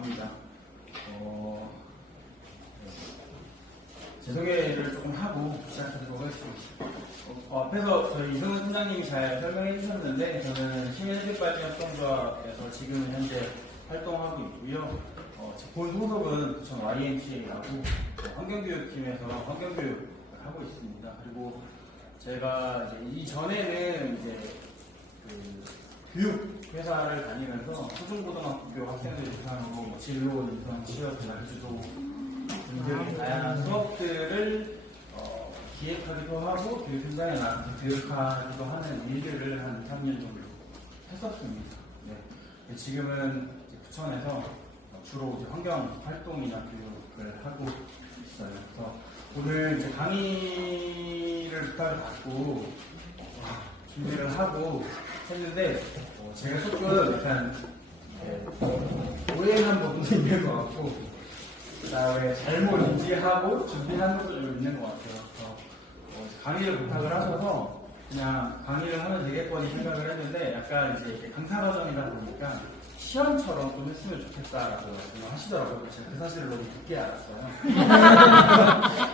합니다. 제 소개를 조금 하고 시작하도록 하겠습니다. 앞에서 저희 이승훈 팀장님이 잘 설명해 주셨는데, 저는 시민회복발전협동조합에서 지금 현재 활동하고 있고요. 본 소속은 부천 YMCA라고 환경교육팀에서 환경교육을 하고 있습니다. 그리고 제가 이제 이전에는 이제 교육 회사를 다니면서 초중고등학교 학생들 대상으로 진로, 인턴, 취업, 자기주도 등등의 다양한 수업들을 기획하기도 하고 교육 현장에 나가서 교육하기도 하는 일들을 한 3년 정도 했었습니다. 네. 지금은 부천에서 주로 이제 환경 활동이나 교육을 하고 있어요. 그래서 오늘 이제 강의를 부탁을 받고 준비를 하고 했는데 제가 조금 약간 오해한 부분도 있는 것 같고, 그다음에 잘못 인지하고 준비한 것도 좀 있는 것 같아요. 그래서 강의를 부탁을 하셔서 그냥 강의를 하면 되겠거니 생각을 했는데, 약간 이제 강사 과정이다 보니까 시험처럼 좀 했으면 좋겠다라고 말씀을 하시더라고요. 제가 그 사실을 너무 늦게 알았어요.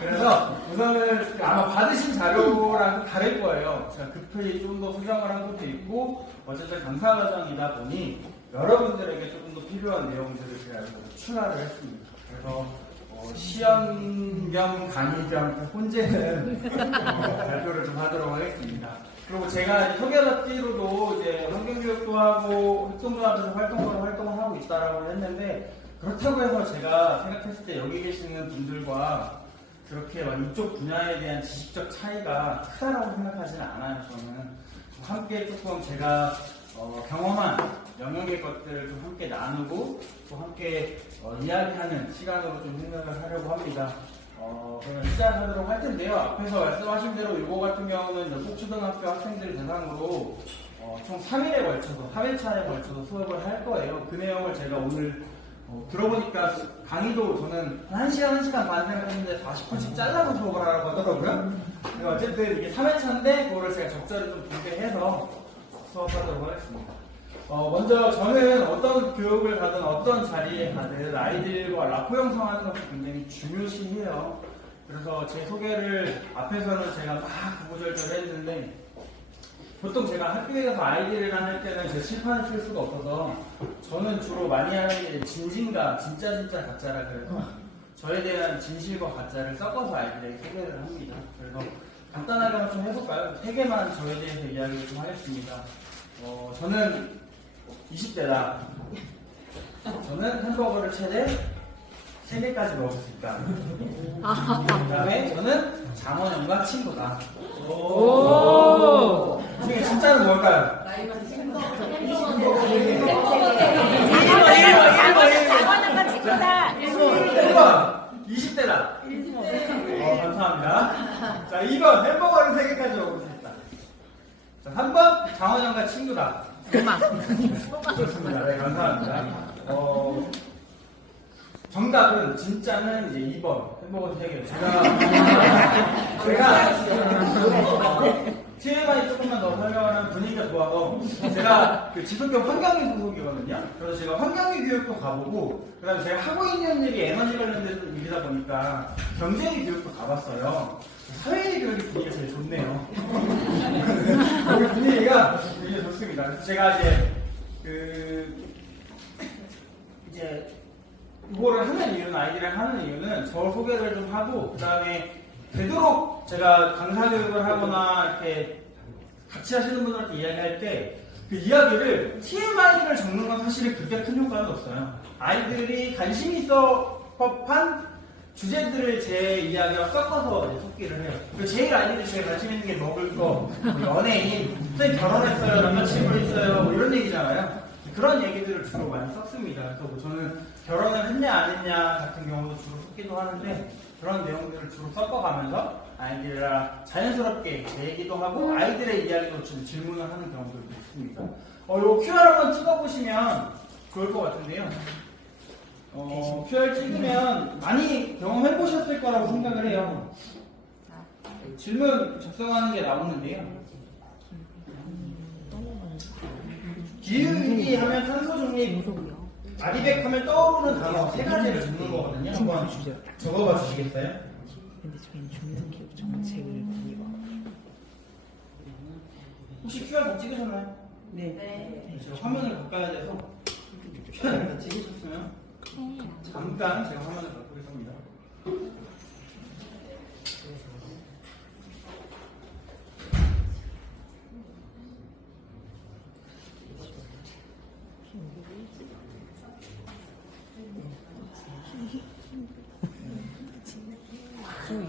그래서 우선은 아마 받으신 자료랑 다를 거예요. 제가 급히 좀 더 수정을 한 것도 있고, 어쨌든 강사 과정이다 보니 여러분들에게 조금 더 필요한 내용들을 제가 여기서 추가를 했습니다. 그래서 시험 겸 강의 겸 혼재는 발표를 좀 하도록 하겠습니다. 그리고 제가 소개받기로도 이제 환경교육도 하고 협동조합에서 활동을 하고 있다라고 했는데, 그렇다고 해서 제가 생각했을 때 여기 계시는 분들과 그렇게 막 이쪽 분야에 대한 지식적 차이가 크다라고 생각하지는 않아요. 저는 함께 조금 제가 경험한 영역의 것들을 좀 함께 나누고 또 함께 이야기하는 시간으로 좀 생각을 하려고 합니다. 그러면 시작하도록 할 텐데요. 앞에서 말씀하신 대로 이거 같은 경우는 속초등학교 학생들 대상으로 총 3일에 걸쳐서, 3일차에 걸쳐서 수업을 할 거예요. 그 내용을 제가 오늘 들어보니까 강의도 저는 1시간, 1시간 반 생각했는데 40분씩 잘라서 수업을 하라고 하더라고요. 어쨌든 이게 3회차인데 그거를 제가 적절히 좀 분배해서 수업하도록 하겠습니다. 먼저 저는 어떤 교육을 가든 어떤 자리에 가든 아이들과 라포 형성하는 것을 굉장히 중요시해요. 그래서 제 소개를 앞에서는 제가 막 구구절절 했는데, 보통 제가 학교에 가서 아이들이랑 할 때는 제 칠판을 쓸 수가 없어서 저는 주로 많이 하는 게 진심과 진짜 가짜라 그래서 저에 대한 진실과 가짜를 섞어서 아이들에게 소개를 합니다. 그래서 간단하게 한번 좀 해볼까요? 3개만 저에 대해서 이야기를 좀 하겠습니다. 저는 20대다. 저는 햄버거를 최대 3개까지 먹을 수 있다. 그 다음에 저는 장원영과 친구다. 오! 중에 진짜는 뭘까요? 나이만 친구. 장원영과 친구다. 1번 20대다. 감사합니다. 자, 2번 햄버거를 3개까지 먹을 수 있다. 자, 3번 장원영과 친구다. 그렇습니다. 네, 감사합니다. 정답은 진짜는 이제 2번 햄버거 3개. 제가 TMI 조금만 더 설명을 하면 분위기가 좋아서, 제가 그 지속적 환경위 소속이거든요. 그래서 제가 환경위 교육도 가보고, 그 다음에 제가 하고 있는 일이 에너지 관련된 일이다 보니까 경제위 교육도 가봤어요. 사회위 교육이 분위기가 제일 좋네요. 여기 분위기가 되게 좋습니다. 그래서 제가 이제 이거를 하는 이유는, 아이들이랑 하는 이유는 저 소개를 좀 하고, 그 다음에 되도록 제가 강사 교육을 하거나 이렇게 같이 하시는 분들한테 이야기할 때 그 이야기를 TMI를 적는 건 사실 그렇게 큰 효과는 없어요. 아이들이 관심이 있어 법한 주제들을 제 이야기와 섞어서 섞기를 해요. 제일 아이들이 제일 관심 있는 게 먹을 거, 연예인, 선생님 결혼했어요, 남자친구 있어요, 뭐 이런 얘기잖아요. 그런 얘기들을 주로 많이 썼습니다. 그래서 뭐 저는 결혼을 했냐 안 했냐 같은 경우도 주로 썼기도 하는데, 그런 내용들을 주로 섞어가면서 아이들이랑 자연스럽게 제 얘기도 하고 아이들의 이야기도 질문을 하는 경우들도 있습니다. 요 QR 한번 찍어보시면 좋을 것 같은데요. QR 찍으면 많이 경험해보셨을 거라고 생각을 해요. 질문 작성하는 게 나오는데요. 기후위기 하면 탄소 중립 아리백 하면 떠오르는 단어 세 가지를 적는 거거든요. 한번 적어봐 주시겠어요? 근데 저희는 중등기업 정책을 많이 봐. 혹시 QR 다 찍으셨나요? 네. 제가 화면을 바꿔야 돼서 QR 다 찍으셨어요? 잠깐 제가 화면을 바꾸겠습니다.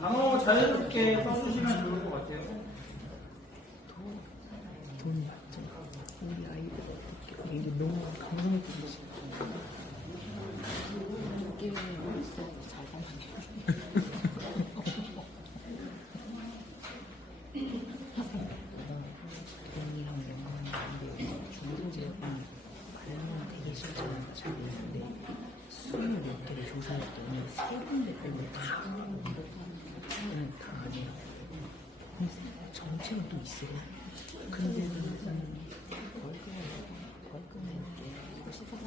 단어 자연스럽게 써주시면 좋을 것 같아요. 돈 맞죠? 우리 아이들 어떻게 이게 너무 감성을 들으시 이게 잘 돈이랑 영화인데 중등제품 발명 되게 실전한 거 잘 모르는데 20몇 개를 조사했더니 3군데 빼고 다 아니에요. 정체가 또 있어요. 근데는 월급은 이게 시사하는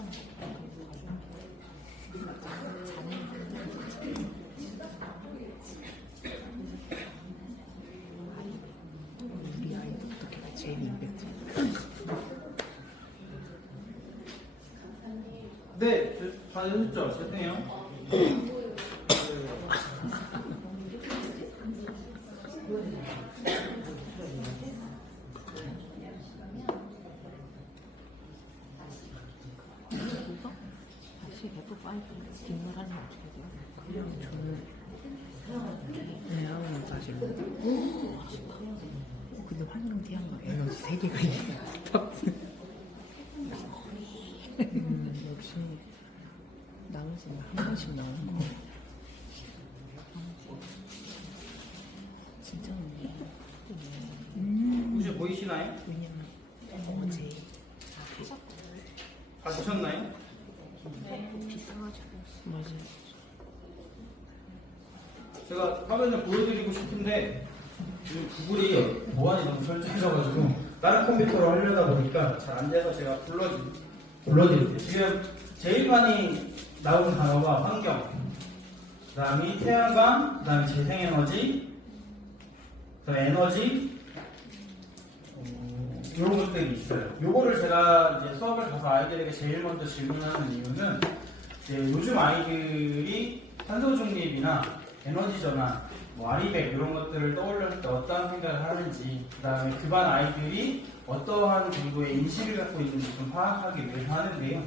우리 아이도 어떻게 제일 임팩트. 네, 다 해줬죠? 죄송해요. 다시 F5 뒷말하는 거 어떻게 돼요? 그냥 저는 네, 하고는 사실 근데 환경 태양광 에너지 3개가 있네요. 역시 나머지는 한 번씩 나오는 거. 진짜 혹시 보이시나요? 왜냐면 어제 다 주셨나요? 비싸가지고 맞아요. 제가 화면을 보여드리고 싶은데 지금 구글이 보안이 너무 철저해져가지고 다른 컴퓨터로 하려다 보니까 잘 안 돼서 제가 불러드릴게요. 지금 제일 많이 나오는 단어가 환경, 그 다음이 태양광, 그 다음에 재생에너지, 그 다음에 에너지, 이런 것들이 있어요. 요거를 제가 이제 수업을 가서 아이들에게 제일 먼저 질문하는 이유는 이제 요즘 아이들이 탄소 중립이나 에너지 전환, 뭐 아리백 이런 것들을 떠올렸을 때 어떠한 생각을 하는지, 그 다음에 그 반 아이들이 어떠한 정도의 인식을 갖고 있는지 좀 파악하기 위해서 하는데요.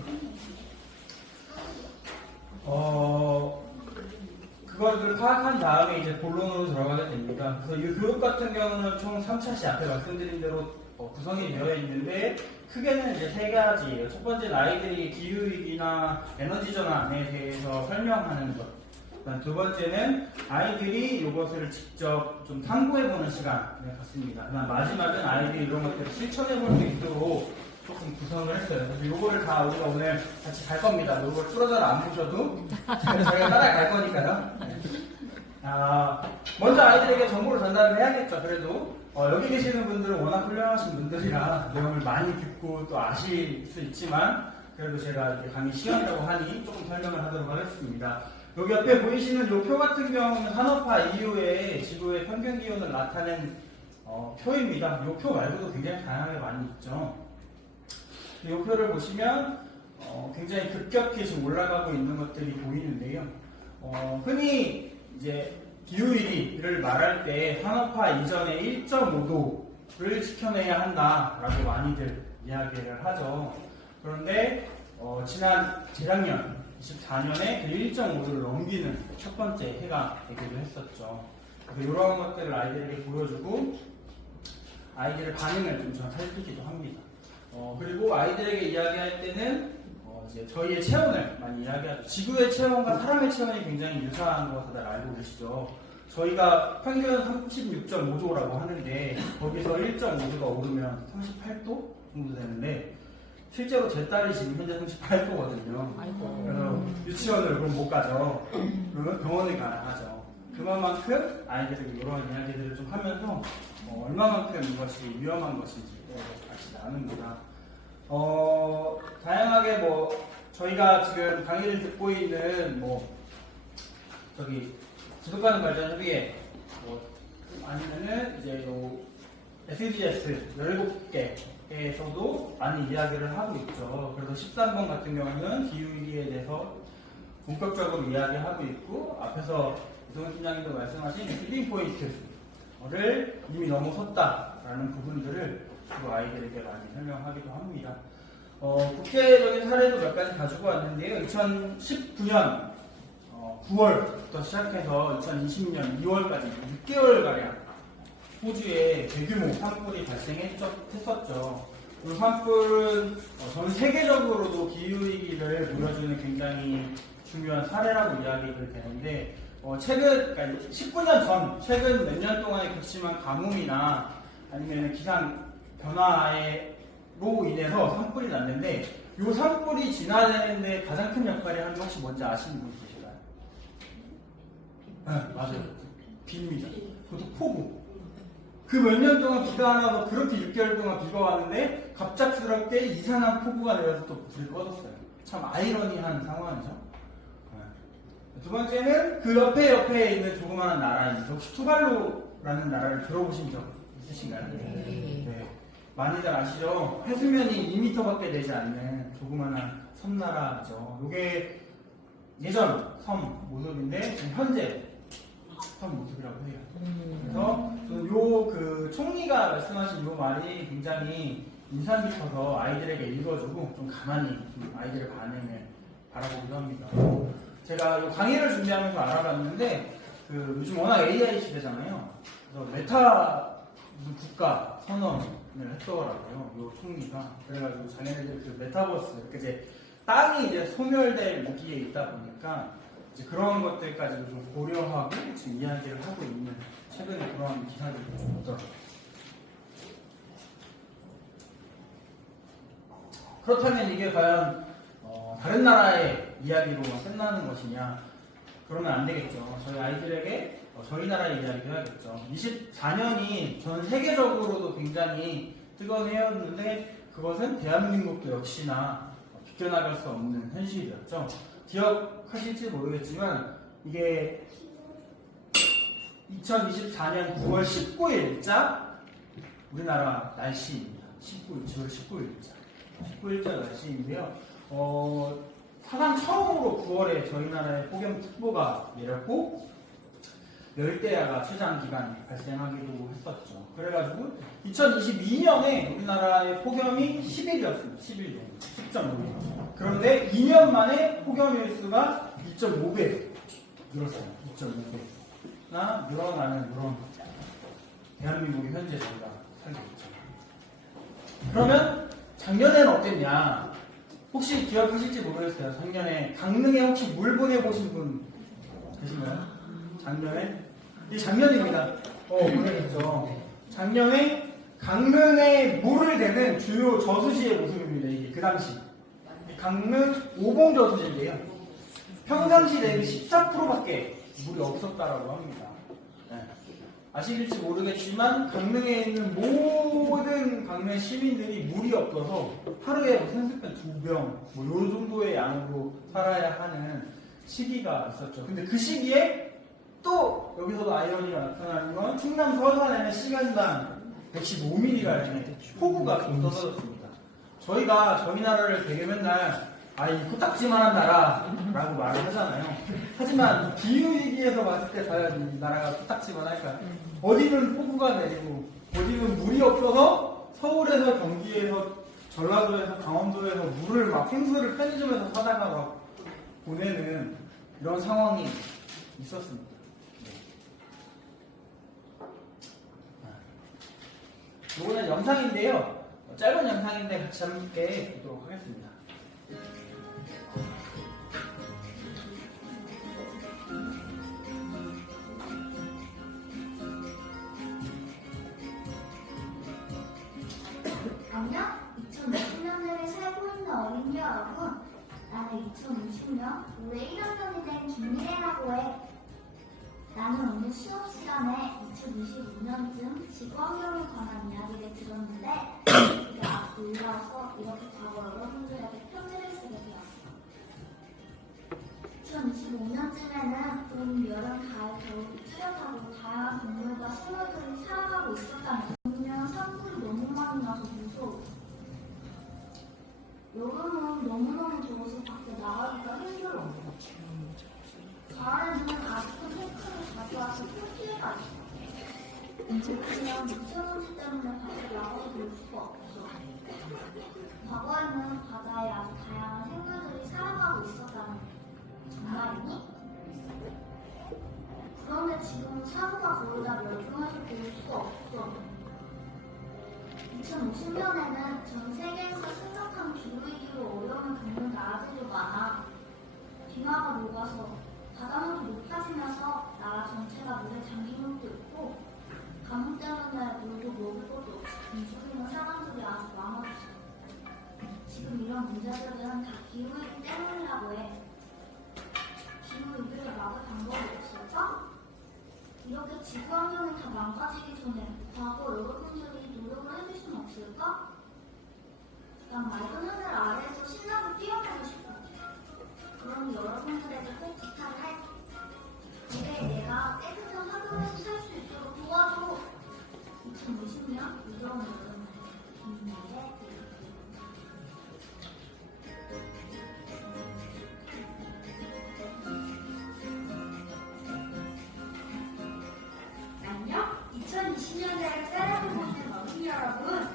그것을 파악한 다음에 이제 본론으로 들어가게 됩니다. 그래서 이 교육 같은 경우는 총 3차시 앞에 말씀드린 대로 구성이 되어 있는데 크게는 이제 세 가지예요. 첫 번째는 아이들이 기후위기나 에너지 전환에 대해서 설명하는 것. 두 번째는 아이들이 이것을 직접 좀 탐구해보는 시간을 갖습니다. 마지막은 아이들이 이런 것들을 실천해볼 수 있도록 조금 구성을 했어요. 그래서 이거를 다 우리가 오늘 같이 갈 겁니다. 이걸 뚫어져라 안 보셔도 저희가 따라갈 거니까요. 네. 먼저 아이들에게 정보를 전달을 해야겠죠. 그래도 여기 계시는 분들은 워낙 훌륭하신 분들이라 내용을 많이 듣고 또 아실 수 있지만 그래도 제가 이렇게 강의 시간이라고 하니 조금 설명을 하도록 하겠습니다. 여기 옆에 보이시는 이 표 같은 경우는 산업화 이후에 지구의 평균 기온을 나타낸 표입니다. 이 표 말고도 굉장히 다양하게 많이 있죠. 이 표를 보시면 굉장히 급격히 지금 올라가고 있는 것들이 보이는데요. 흔히 이제 기후위기를 말할 때 산업화 이전에 1.5도를 지켜내야 한다라고 많이들 이야기를 하죠. 그런데 재작년 24년에 그 1.5도를 넘기는 첫 번째 해가 되기도 했었죠. 그래서 이런 것들을 아이들에게 보여주고 아이들의 반응을 좀 살피기도 합니다. 그리고 아이들에게 이야기할 때는 이제 저희의 체온을 많이 이야기하죠. 지구의 체온과 사람의 체온이 굉장히 유사한 거 다들 알고 계시죠. 저희가 평균 36.5도라고 하는데 거기서 1.5도가 오르면 38도 정도 되는데 실제로 제 딸이 지금 현재 38도거든요. 그래서 유치원을 그럼 못 가죠. 그러면 병원을 가야 하죠. 그만큼 아이들에게 이런 이야기들을 좀 하면서 얼마만큼 이것이 위험한 것인지 같이 나눕니다. 다양하게 저희가 지금 강의를 듣고 있는 지속가능 발전 협의회 아니면은 이제 SDGs 17개에서도 많이 이야기를 하고 있죠. 그래서 13번 같은 경우는 기후위기에 대해서 본격적으로 이야기하고 있고, 앞에서 이동훈 팀장님도 말씀하신 티핑 포인트를 이미 넘어섰다라는 부분들을 그 아이들에게 많이 설명하기도 합니다. 국제적인 사례도 몇 가지 가지고 왔는데요. 2019년 9월부터 시작해서 2020년 2월까지 6개월가량 호주에 대규모 산불이 발생했었죠. 이 산불은 전 세계적으로도 기후위기를 보여주는 굉장히 중요한 사례라고 이야기를 되는데, 그러니까 19년 전, 최근 몇 년 동안의 극심한 가뭄이나 아니면 기상 변화로 인해서 산불이 났는데, 이 산불이 진화되는데 가장 큰 역할을 하는 게 혹시 뭔지 아시는 분 계실까요? 네, 맞아요. 비입니다. 그것도 폭우. 그 몇 년 동안 비가 안 와서 그렇게 6개월 동안 비가 왔는데 갑작스럽게 이상한 폭우가 내려서 또 불이 꺼졌어요. 참 아이러니한 상황이죠. 네. 두 번째는 그 옆에 있는 조그마한 나라입니다. 혹시 투발루라는 나라를 들어보신 적 있으신가요? 네. 많이들 아시죠? 해수면이 2m밖에 되지 않는 조그마한 섬나라죠. 이게 예전 섬 모습인데 지금 현재 섬 모습이라고 해요. 그래서 그 총리가 말씀하신 이 말이 굉장히 인상 깊어서 아이들에게 읽어주고 좀 가만히 좀 아이들의 반응을 바라보기도 합니다. 제가 이 강의를 준비하면서 알아봤는데 요즘 워낙 AI 시대잖아요. 그래서 메타 무슨 국가 선언을 했더라고요. 이 총리가. 그래가지고 자기네들 그 메타버스 이렇게 이제 땅이 이제 소멸될 위기에 있다 보니까 이제 그런 것들까지도 좀 고려하고 지금 이야기를 하고 있는 최근에 그런 기사들이 좀 있더라고요. 그렇다면 이게 과연 다른 나라의 이야기로만 끝나는 것이냐? 그러면 안 되겠죠. 저희 아이들에게 저희 나라의 이야기도 해야겠죠. 24년이 전 세계적으로도 굉장히 뜨거운 해였는데 그것은 대한민국도 역시나 비껴나갈 수 없는 현실이었죠. 기억하실지 모르겠지만 이게 2024년 9월 19일자 우리나라 날씨입니다. 10월 19일자 날씨인데요. 사상 처음으로 9월에 저희 나라에 폭염특보가 내렸고 열대야가 최장 기간 발생하기도 했었죠. 그래가지고 2022년에 우리나라의 폭염이 10일이었습니다. 10일 정도. 10.5일. 그런데 2년 만에 폭염 일수가 2.5배 늘었어요. 2.5배나 늘어나는 그런 대한민국의 현재 저희가 살고 있죠. 그러면 작년에는 어땠냐? 혹시 기억하실지 모르겠어요. 작년에 강릉에 혹시 물 보내보신 분 계신가요? 작년에? 이 작년입니다. 보내셨죠. 작년에 강릉에 물을 대는 주요 저수지의 모습입니다. 이게 그 당시. 강릉 오봉 저수지인데요. 평상시 대비 14%밖에 물이 없었다라고 합니다. 네. 아실지 모르겠지만 강릉에 있는 모든 강릉 시민들이 물이 없어서 하루에 생수병 2병 요 정도의 양으로 살아야 하는 시기가 있었죠. 근데 그 시기에 또 여기서도 아이러니가 나타나는 건 충남 서산에는 시간당 115mm가량의 폭우가 떨어졌습니다. 저희가 저희 나라를 되게 맨날 이 코딱지만한 나라라고 말을 하잖아요. 하지만 기후위기에서 봤을 때 과연 이 나라가 코딱지만 할까요? 어디는 폭우가 내리고 어디는 물이 없어서 서울에서 경기에서 전라도에서 강원도에서 물을 막 생수를 편의점에서 사다가 막 보내는 이런 상황이 있었습니다. 이거는 영상인데요. 짧은 영상인데 같이 함께 보도록 하겠습니다. 안녕? 2020년을 살고 있는 어린이 여러분. 나는 2020년 올해 1학년이 된 김미래라고 해. 나는 오늘 수업 시간에 2025년쯤 지구환경에 관한 이야기를 들었는데 비가 앞으로 올라와서 이렇게 과거 여러분들에게 편지를 쓰게 되었어. 2025년쯤에는 봄, 여름, 가을, 겨울 뚜렷하고 다양한 동물과 생물들이 살아가고 있었다면 봄이면 산불이 너무 많이 나서 무서워. 여름은 너무너무 더워서 밖에 나가기가 힘들어. 가을에는 아직도 태클이 자주 와서 큰 피해가 있어. 그냥 미세먼지 때문에 밖에 나가서 놀 수가 없어. 과거에는 바다에 아주 다양한 생물들이 살아가고 있었다는 정말이니? 그런데 지금은 사고가 거의 다 멸종해서 볼 수가 없어. 2050년에는 전 세계에서 심각한 기후위기로 어려움을 겪는 나라들이 많아. 빙하가 녹아서 바닷물이 높아지면서 나라 전체가 물에 잠긴 것도 있고, 가뭄 때문에 물도 먹을 것도 없이 굶주리는 사람들이 아주 많아졌어. 지금 이런 문제들은 다 기후위기 때문이라고 해. 기후위기를 막을 방법이 없을까? 이렇게 지구 환경이 다 망가지기 전에 과거 여러분들이 노력을 해줄 수는 없을까? 난 맑은 하늘 아래에서 신나게 뛰어놀고 싶어. 그럼 여러분들에게 꼭 부탁을 할게. 미래에 내가 깨끗한 환경에서 살 수 있도록 도와줘. 2050년 무더운 여름 김나의 안녕? 2020년대를 살아보고 있는 어린이 여러분.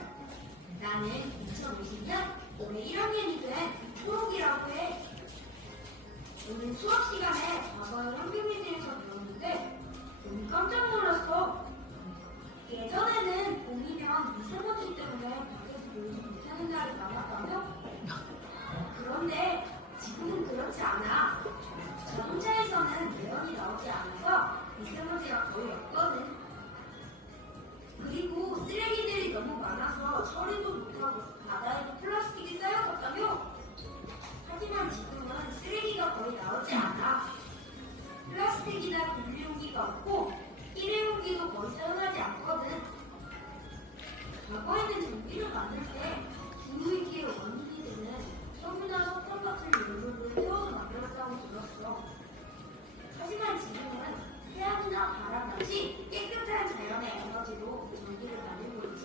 나는 2050년 올해 1학년이 된 초록이라고 해. 오늘 수업 시간에 과거의 환경에 대해서 배웠는데 너무 깜짝 놀랐어. 예전에는 봄이면 미세먼지 때문에 밖에서 놀지 못하는 날이 많았다며? 그런데 지금은 그렇지 않아. 자동차에서는 매연이 나오지 않아서 미세먼지가 거의 없거든. 그리고 쓰레기들이 너무 많아서 처리도 못하고 바다에도 플라스틱이 쌓여갔다며? 하지만 지금은 쓰레기가 거의 나오지 않아. 플라스틱이나 비닐용기가 없고 일회용기도 거의 사용하지 않거든. 과거에는 전기를 만들 때 기후위기의 원인이 되는 석유나 석탄 같은 연료를 태워서 만들었다고 들었어. 하지만 지금은 태양이나 바람 같이 깨끗한 자연의 에너지로 전기를 만들고 있지.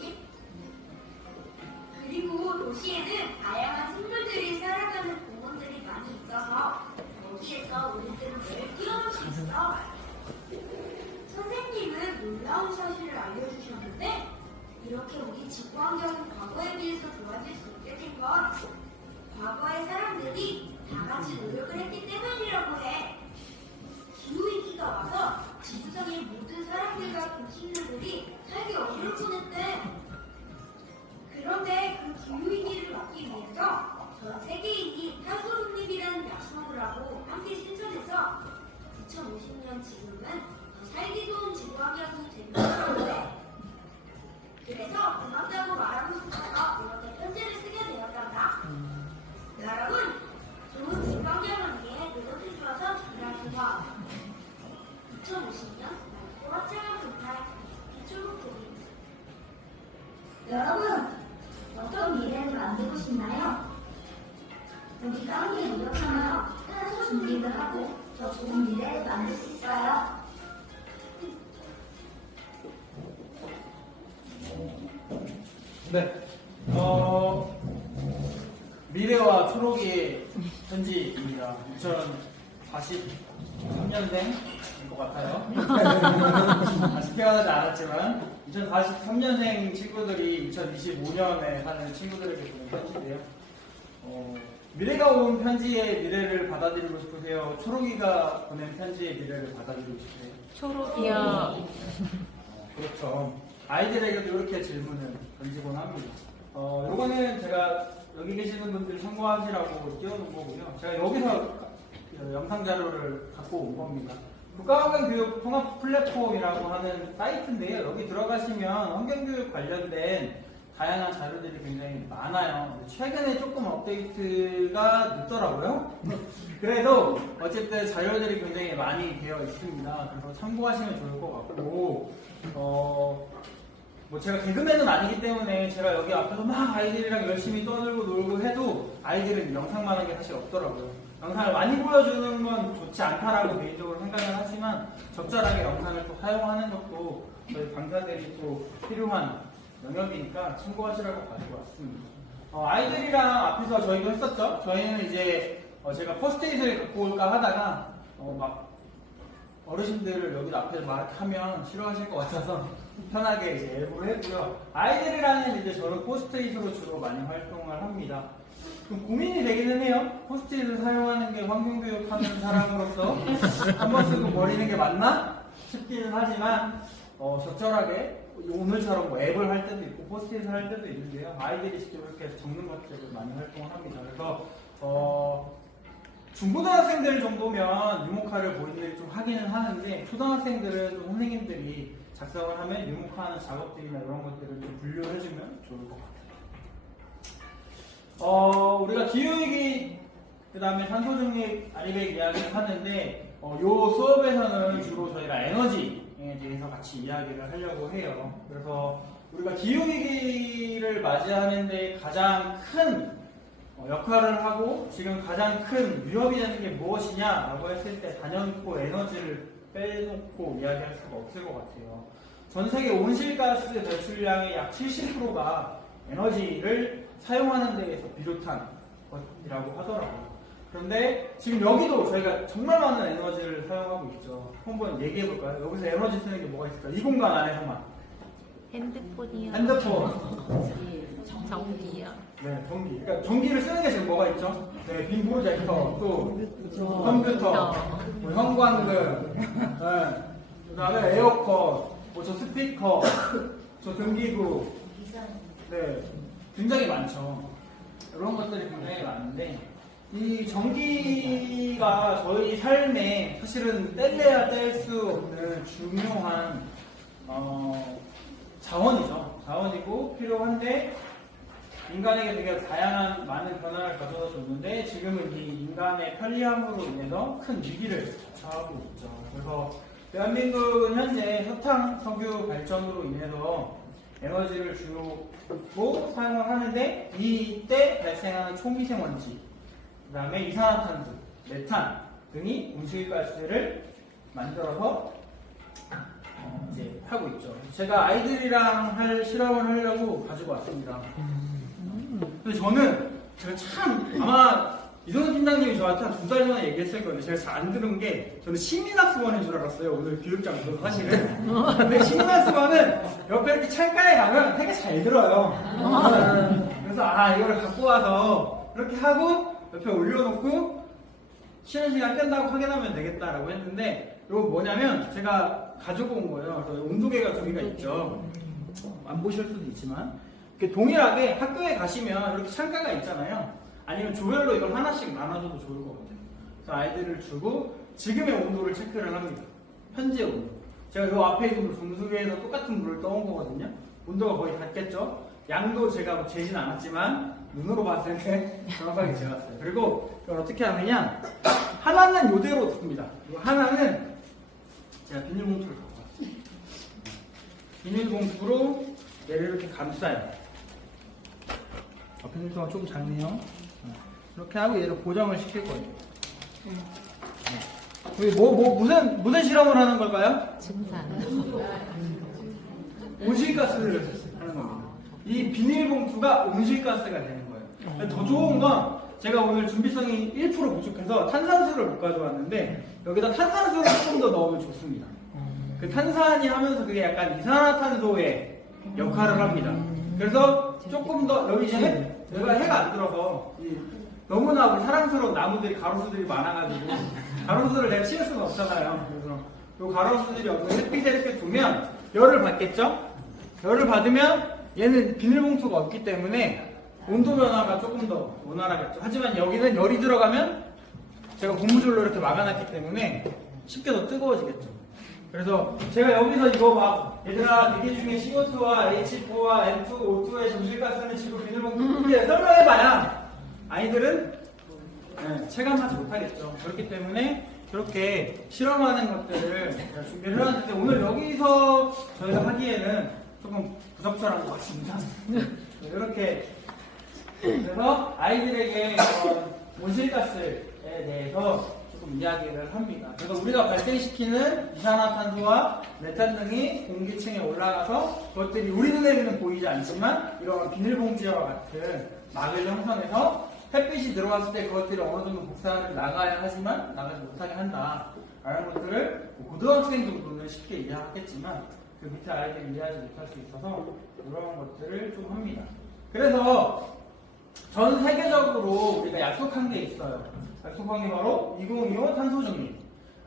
그리고 도시에는 다양한 생물들이 살아가는 공원들이 많이 있어서 거기에서 우리들은 매일 뛰어놀 수 있어. 선생님은 놀라운 사실을 알려주셨는데 이렇게 우리 지구 환경이 과거에 비해서 좋아질 수 있게 된 건 과거의 사람들이 다 같이 노력을 했기 때문이라고 해. 기후위기가 와서 지구상의 모든 사람들과 동식물들이 살기 어려울 뻔했대. 그런데 그 기후위기를 막기 위해서 전 세계인이 탄소 중립이라는 약속을 하고 함께 실천해서 2050년 지금은 더 살기 좋은 지구 환경이 되는 해. 그래서 고맙다고 말하고 싶어서 이렇게 편지를 쓰게 되었단다. 여러분, 좋은 지구 환경을 위해 노력해 주셔서 정말 고마워요. 2050년 맑고 화창한 금발 비초록색입니다. 여러분, 어떤 미래를 만들고 싶나요? 우리가 함께 노력하면 탄소 중립을 하고 더 좋은 미래를 만들 수 있어요. 네. 미래와 초록이의 편지입니다. 2043년생일 것 같아요. 아직 태어나지 않았지만 2043년생 친구들이 2025년에 사는 친구들에게 보낸 편지인데요. 미래가 온 편지의 미래를 받아들이고 싶으세요? 초록이가 보낸 편지의 미래를 받아들이고 싶으세요? 초록이야. 그렇죠. 아이들에게도 이렇게 질문을 던지곤 합니다. 요거는 제가 여기 계시는 분들 참고하시라고 띄워놓은 거고요. 제가 여기서 영상 자료를 갖고 온 겁니다. 국가환경교육 통합 플랫폼이라고 하는 사이트인데요. 여기 들어가시면 환경교육 관련된 다양한 자료들이 굉장히 많아요. 최근에 조금 업데이트가 늦더라고요. 그래도 어쨌든 자료들이 굉장히 많이 되어 있습니다. 그래서 참고하시면 좋을 것 같고, 뭐 제가 개그맨은 아니기 때문에 제가 여기 앞에서 막 아이들이랑 열심히 떠들고 놀고 해도 아이들은 영상만 한 게 사실 없더라고요. 영상을 많이 보여주는 건 좋지 않다라고 개인적으로 생각을 하지만 적절하게 영상을 또 사용하는 것도 저희 강사들이 또 필요한 영역이니까 참고하시라고 가지고 왔습니다. 아이들이랑 앞에서 저희도 했었죠. 저희는 이제 제가 포스트잇을 갖고 올까 하다가 막 어르신들을 여기 앞에 막 하면 싫어하실 것 같아서 편하게 이제 일부러 했고요. 아이들이랑은 이제 저는 포스트잇으로 주로 많이 활동을 합니다. 좀 고민이 되기는 해요. 포스트잇을 사용하는 게 환경교육하는 사람으로서 한 번 쓰고 버리는 게 맞나 싶기는 하지만 적절하게 오늘처럼 뭐 앱을 할 때도 있고 포스트잇을 할 때도 있는데요. 아이들이 직접 이렇게 적는 것들을 많이 활동을 합니다. 그래서 중고등학생들 정도면 유모카를 본인들이 좀 하기는 하는데 초등학생들은 좀 선생님들이 작성을 하면 유모카하는 작업들이나 이런 것들을 좀 분류해주면 좋을 것 같아요. 우리가 기후위기 그 다음에 탄소중립 아리백 이야기를 하는데 요 수업에서는 주로 저희가 에너지에 대해서 같이 이야기를 하려고 해요. 그래서 우리가 기후위기를 맞이하는데 가장 큰 역할을 하고 지금 가장 큰 위협이 되는 게 무엇이냐라고 했을 때 단연코 에너지를 빼놓고 이야기할 수가 없을 것 같아요. 전 세계 온실가스 배출량의 약 70%가 에너지를 사용하는 데에서 비롯한 것이라고 하더라고요. 그런데 지금 여기도 저희가 정말 많은 에너지를 사용하고 있죠. 한번 얘기해 볼까요? 여기서 에너지 쓰는 게 뭐가 있을까? 이 공간 안에서만. 핸드폰이요. 핸드폰. 전기요. 네, 전기. 그러니까 전기를 쓰는 게 지금 뭐가 있죠? 네, 빔 프로젝터, 또 컴퓨터, 뭐 형광등, 네, 그다음에 에어컨, 뭐 저 스피커, 저 등기구, 네, 굉장히 많죠. 이런 것들이 굉장히 많은데 이 전기가 저희 삶에 사실은 뗄래야 뗄 수 없는 중요한 자원이죠. 자원이고 필요한데 인간에게 되게 다양한 많은 변화를 가져다 줬는데 지금은 이 인간의 편리함으로 인해서 큰 위기를 처하고 있죠. 그래서 대한민국은 현재 석탄, 석유 발전으로 인해서 에너지를 주로 사용을 하는데 이때 발생하는 초미세먼지, 그 다음에 이산화탄소, 메탄 등이 온실가스를 만들어서 이제 하고 있죠. 제가 아이들이랑 할 실험을 하려고 가지고 왔습니다. 근데 제가 참 아마 이동훈 팀장님이 저한테 한 2달 전에 얘기했을 거예요. 제가 잘 안 들은 게 저는 시민학습원인 줄 알았어요. 오늘 교육장도 사실은. 근데 시민학습원은 옆에 이렇게 창가에 가면 되게 잘 들어요. 그래서 이거를 갖고 와서 이렇게 하고 옆에 올려놓고 쉬는 시간 깬다고 확인하면 되겠다라고 했는데 이거 뭐냐면 제가 가지고 온 거예요. 그래서 온도계가 2개가 있죠. 안 보실 수도 있지만 동일하게 학교에 가시면 이렇게 창가가 있잖아요. 아니면 조별로 이걸 하나씩 나눠줘도 좋을 것 같아요. 그래서 아이들을 주고 지금의 온도를 체크를 합니다. 현재 온도. 제가 이 앞에 있는 정수기에서 똑같은 물을 떠온 거거든요. 온도가 거의 같겠죠. 양도 제가 뭐 재진 않았지만 눈으로 봤을 때 정확하게 재봤어요. 그리고 이걸 어떻게 하느냐, 하나는 이대로 둡니다. 그리고 하나는 제가 비닐봉투를 갖고 왔어요. 비닐봉투로 얘를 이렇게 감싸요. 비닐봉투가 좀 작네요. 이렇게 하고 얘를 고정을 시킬 거예요. 우리 무슨 실험을 하는 걸까요? 증산. 온실가스를 하는 겁니다. 이 비닐봉투가 온실가스가 되는 거예요. 더 좋은 건 제가 오늘 준비성이 1% 부족해서 탄산수를 못 가져왔는데 여기다 탄산수를 조금 더 넣으면 좋습니다. 그 탄산이 하면서 그게 약간 이산화탄소의 역할을 합니다. 그래서 조금 더 여기 이제 여기가 해가 안 들어서 너무나 우리 사랑스러운 나무들이 가로수들이 많아가지고 가로수를 내가 치울 수가 없잖아요. 그래서 이 가로수들이 여기 햇빛에 이렇게 두면 열을 받겠죠? 열을 받으면 얘는 비닐봉투가 없기 때문에 온도 변화가 조금 더 원활하겠죠. 하지만 여기는 열이 들어가면 제가 고무줄로 이렇게 막아놨기 때문에 쉽게 더 뜨거워지겠죠. 그래서 제가 여기서 이거 막 얘들아 대기 중에 CO2와 H4와 N2, O2의 온실가스는 지금 비닐봉투 이렇게 설명해봐야 아이들은 체감하지 못하겠죠. 그렇기 때문에 그렇게 실험하는 것들을 제가 준비를 해놨는데 오늘 여기서 저희가 하기에는 조금 부적절한 것 같습니다. 이렇게 그래서 아이들에게 온실가스에 것들에 대해서 조금 이야기를 합니다. 그래서 우리가 발생시키는 이산화탄소와 메탄 등이 공기층에 올라가서 그것들이 우리 눈에는 보이지 않지만 이런 비닐봉지와 같은 막을 형성해서 햇빛이 들어왔을 때 그것들이 어느 정도 복사를 나가야 하지만 나가지 못하게 한다. 라는 것들을 고등학생 정도는 쉽게 이해하겠지만 그 밑에 아이들이 이해하지 못할 수 있어서 이런 것들을 좀 합니다. 그래서 전 세계적으로 우리가 약속한 게 있어요. 약속한 게 바로 2025 탄소 중립.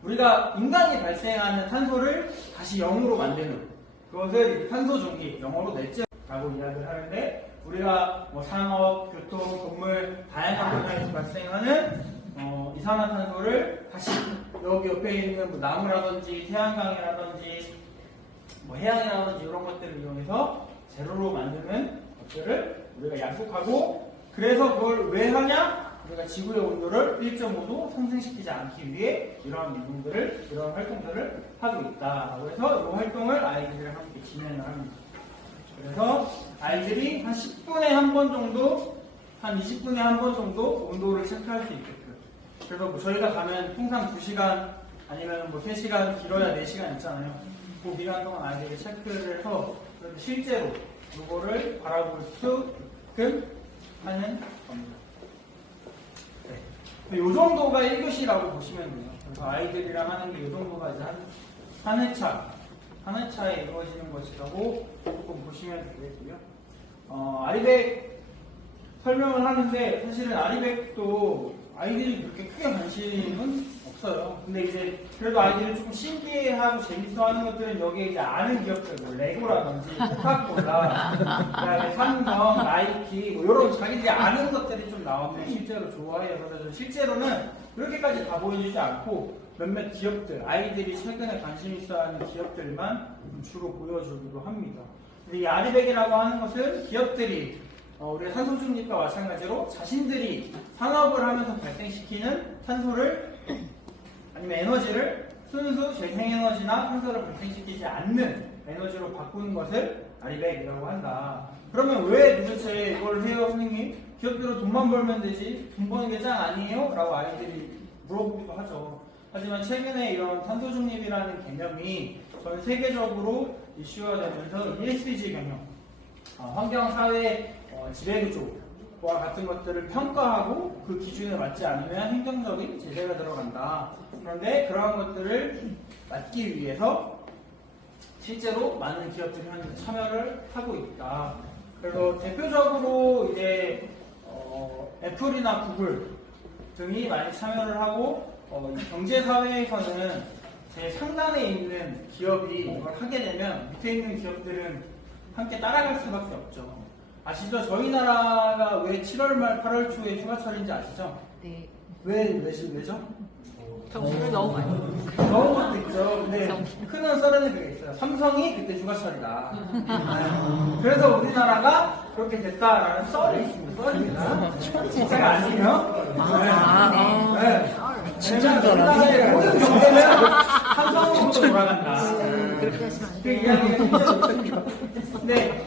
우리가 인간이 발생하는 탄소를 다시 0으로 만드는 그것을 탄소 중립, 영어로 넷째라고 이야기를 하는데 우리가 뭐 산업, 교통, 건물 다양한 분야에서 발생하는 이산화탄소를 다시 여기 옆에 있는 뭐 나무라든지 태양광이라든지 뭐 해양이라든지 이런 것들을 이용해서 제로로 만드는 것들을 우리가 약속하고 그래서 그걸 왜 하냐? 우리가 지구의 온도를 1.5도 상승시키지 않기 위해 이런 활동들을 하고 있다. 그래서 이 활동을 아이들이랑 함께 진행을 합니다. 그래서 아이들이 한 10분에 한 번 정도, 한 20분에 한 번 정도 온도를 체크할 수 있게끔. 그래서 뭐 저희가 가면 통상 2시간 아니면 뭐 3시간, 길어야 4시간 있잖아요. 그 기간 동안 아이들이 체크를 해서 실제로 이거를 바라볼 수 있게끔 하는 겁니다. 네. 이 정도가 1교시라고 보시면 돼요. 그래서 아이들이랑 하는 게 이 정도가 이제 한 회차에 이루어지는 것이라고 조금 보시면 되겠고요. 아리백 설명을 하는데 사실은 아리백도 아이들이 그렇게 크게 관심은 없어요. 근데 이제 그래도 아이들이 조금 신기해하고 재밌어하는 것들은 여기에 이제 아는 기업들, 뭐 레고라든지 코카콜라, 그다음에 삼성, 나이키, 뭐 이런 자기들이 아는 것들이 좀 나오면 실제로 좋아해요. 그래서 실제로는 그렇게까지 다 보여주지 않고 몇몇 기업들, 아이들이 최근에 관심 있어하는 기업들만 주로 보여주기도 합니다. 근데 이 아리백이라고 하는 것은 기업들이 우리가 탄소 중립과 마찬가지로 자신들이 산업을 하면서 발생시키는 탄소를 아니면 에너지를 순수 재생에너지나 탄소를 발생시키지 않는 에너지로 바꾸는 것을 아리백이라고 한다. 그러면 왜 도대체 이걸 해요, 선생님? 기업들은 돈만 벌면 되지 돈 버는 게 짱 아니에요? 라고 아이들이 물어보기도 하죠. 하지만 최근에 이런 탄소 중립이라는 개념이 전 세계적으로 이슈가 되면서 ESG 경영, 환경사회 지배구조와 같은 것들을 평가하고 그 기준에 맞지 않으면 행정적인 제재가 들어간다. 그런데 그러한 것들을 막기 위해서 실제로 많은 기업들이 현재 참여를 하고 있다. 그래서 대표적으로 이제 애플이나 구글 등이 많이 참여를 하고 경제사회에서는 제 상단에 있는 기업이 이걸 하게 되면 밑에 있는 기업들은 함께 따라갈 수밖에 없죠. 아시죠? 저희 나라가 왜 7월 말 8월 초에 휴가철인지 아시죠? 네. 왜죠? 정신을 너무 많이. 그런 것도 있죠. 근데 흔한 썰에는 그게 있어요. 삼성이 그때 휴가철이다. 그래서 우리나라가 그렇게 됐다라는 썰이 있습니다. 썰입니다. 진짜가 아니에요. 진짜인 줄 우리나라의 모든 경제는 삼성으로부터 돌아간다. 그렇게 하시면 안 그 돼요. 이야기가 근데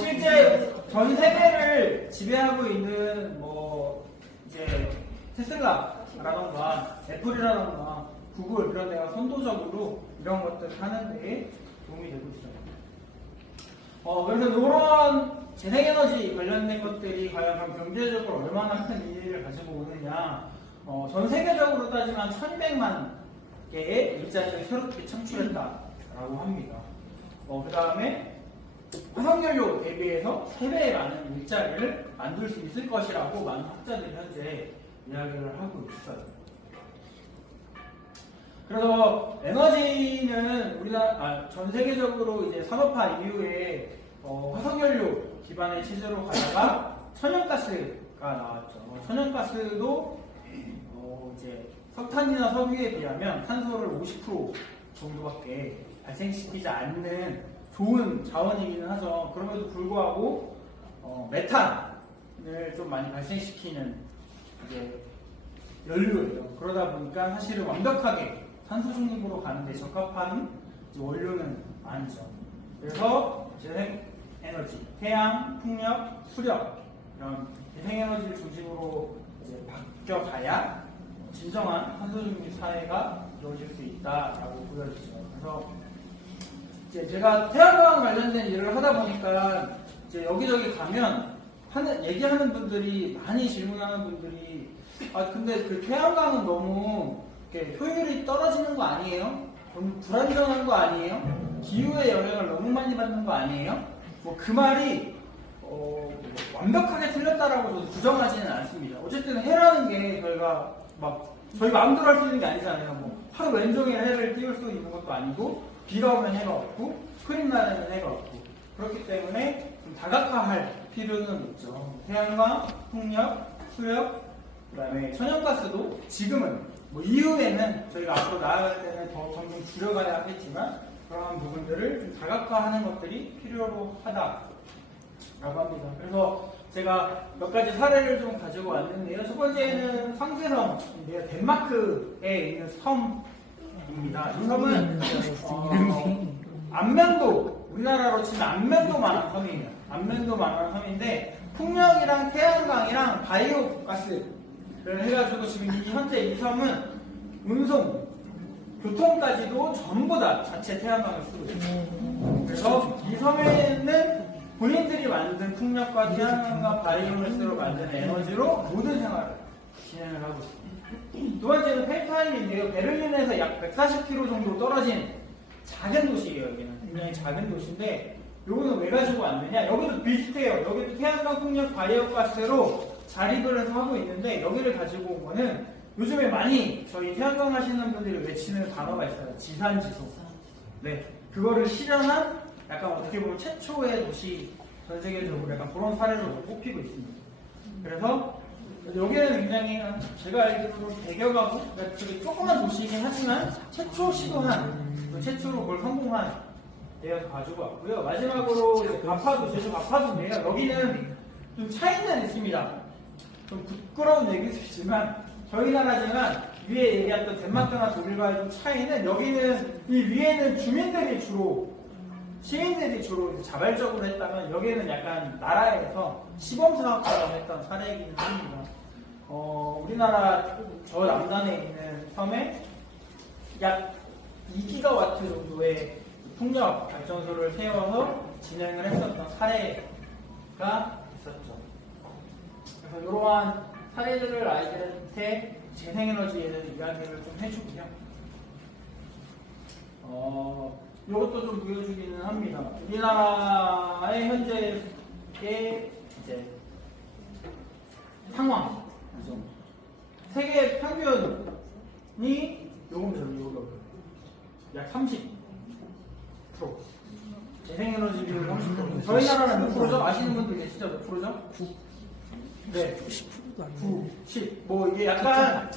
실제 전 세계를 지배하고 있는 뭐 이제 테슬라라던가 애플이라던가 구글 이런 데가 선도적으로 이런 것들을 하는 데에 도움이 되고 있어요. 그래서 이런 재생에너지 관련된 것들이 과연 그럼 경제적으로 얼마나 큰 의미를 가지고 오느냐. 전 세계적으로 따지면 1200만 개의 일자리를 새롭게 창출했다라고 합니다. 그 다음에 화석연료 대비해서 3배의 많은 일자리를 만들 수 있을 것이라고 많은 학자들이 현재 이야기를 하고 있어요. 그래서 에너지는 전 세계적으로 이제 산업화 이후에 화석연료 기반의 체제로 가다가 천연가스가 나왔죠. 천연가스도 이제 석탄이나 석유에 비하면 탄소를 50% 정도밖에 발생시키지 않는 좋은 자원이기는 하죠. 그럼에도 불구하고 메탄을 좀 많이 발생시키는 이제 연료예요. 그러다 보니까 사실은 완벽하게 탄소 중립으로 가는데 적합한 원료는 아니죠. 그래서 재생에너지, 태양, 풍력, 수력 이런 재생에너지를 중심으로 이제 바뀌어가야 진정한 탄소중립 사회가 이루어질 수 있다라고 보여지죠. 그래서 이제 제가 태양광 관련된 일을 하다 보니까 이제 여기저기 가면 얘기하는 분들이 많이 질문하는 분들이 근데 그 태양광은 너무 이렇게 효율이 떨어지는 거 아니에요? 너무 불안정한 거 아니에요? 기후의 영향을 너무 많이 받는 거 아니에요? 뭐 그 말이 완벽하게 틀렸다라고 저도 부정하지는 않습니다. 어쨌든 해라는 게 저희가 막 저희 마음대로 할 수 있는 게 아니잖아요. 뭐 하루 왼종일 해를 띄울 수 있는 것도 아니고 비가 오면 해가 없고 흐린 날에는 해가 없고 그렇기 때문에 좀 다각화할 필요는 있죠. 태양광, 풍력, 수력, 그다음에 천연가스도 지금은 뭐 이후에는 저희가 앞으로 나아갈 때는 더 점점 줄여가야 하겠지만 그러한 부분들을 좀 다각화하는 것들이 필요로 하다라고 합니다. 그래서 제가 몇 가지 사례를 좀 가지고 왔는데요. 첫 번째는 황새섬인데요. 덴마크에 있는 섬입니다. 이 섬은 안면도, 우리나라로 치면 안면도만한 섬이에요. 안면도만한 섬인데 풍력이랑 태양광이랑 바이오 가스를 해가지고 지금 현재 이 섬은 운송, 교통까지도 전부 다 자체 태양광을 쓰고 있어요. 그래서 이 섬에는 본인들이 만든 풍력과 태양광과 바이오매스로 만든 에너지로 모든 생활을 진행을 하고 있습니다. 두 번째는 펠타임인데요. 베를린에서 약 140km 정도 떨어진 작은 도시예요. 여기는 굉장히 작은 도시인데 요거는 왜 가지고 왔느냐? 여기도 비슷해요. 여기도 태양광, 풍력, 바이오가스로 자립을 해서 하고 있는데 여기를 가지고 온 거는 요즘에 많이 저희 태양광 하시는 분들이 외치는 단어가 있어요. 지산지소. 네, 그거를 실현한 약간 어떻게 보면 최초의 도시, 전 세계적으로 약간 그런 사례로 꼽히고 있습니다. 그래서 여기는 굉장히 제가 알기로 100여 가구, 되게 조그만 도시이긴 하지만 최초 시도한, 최초로 그걸 성공한 데가 가지고 왔고요. 마지막으로 이제 가파도, 제주 가파도인데요. 여기는 좀 차이는 있습니다. 좀 부끄러운 얘기일 수 있지만 저희 나라지만 위에 얘기했던 덴마크나 독일과의 좀 차이는 여기는 이 위에는 주민들이 주로 시민들이 주로 자발적으로 했다면 여기는 약간 나라에서 시범사업처럼 했던 사례이긴 합니다. 우리나라 저 남단에 있는 섬에 약 2기가와트 정도의 풍력 발전소를 세워서 진행을 했었던 사례가 있었죠. 그래서 이러한 사례들을 아이들한테 재생에너지에 대한 이야기를 좀 해주고요. 이것도 좀 보여주기는 합니다. 우리나라의 현재의 이제 상황, 그죠? 세계 평균이 요거 약 30%. 재생에너지 비율 30%. 저희 나라는 몇 프로죠? 아시는 분들 계시죠? 몇 프로죠? 9. 네. 10%도 안 9, 10. 뭐 이게 약간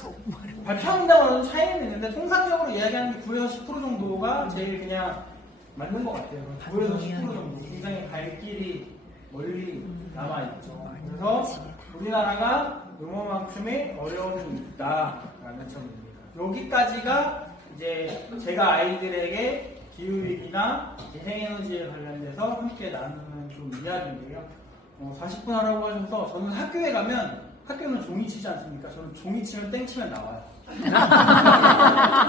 발표한다고는 차이는 있는데 통상적으로 이야기하는 게 9에서 10% 정도가 제일 그냥 맞는 것 같아요. 9에서 10% 정도. 굉장히 갈 길이 멀리 남아있죠. 그래서 우리나라가 요만큼의 어려움이 있다라는 점입니다. 여기까지가 이제 제가 아이들에게 기후위기나 재생에너지에 관련돼서 함께 나누는 좀 이야기인데요. 40분 하라고 하셔서 저는 학교에 가면 학교는 종이 치지 않습니까? 저는 종이 치면 땡 치면 나와요.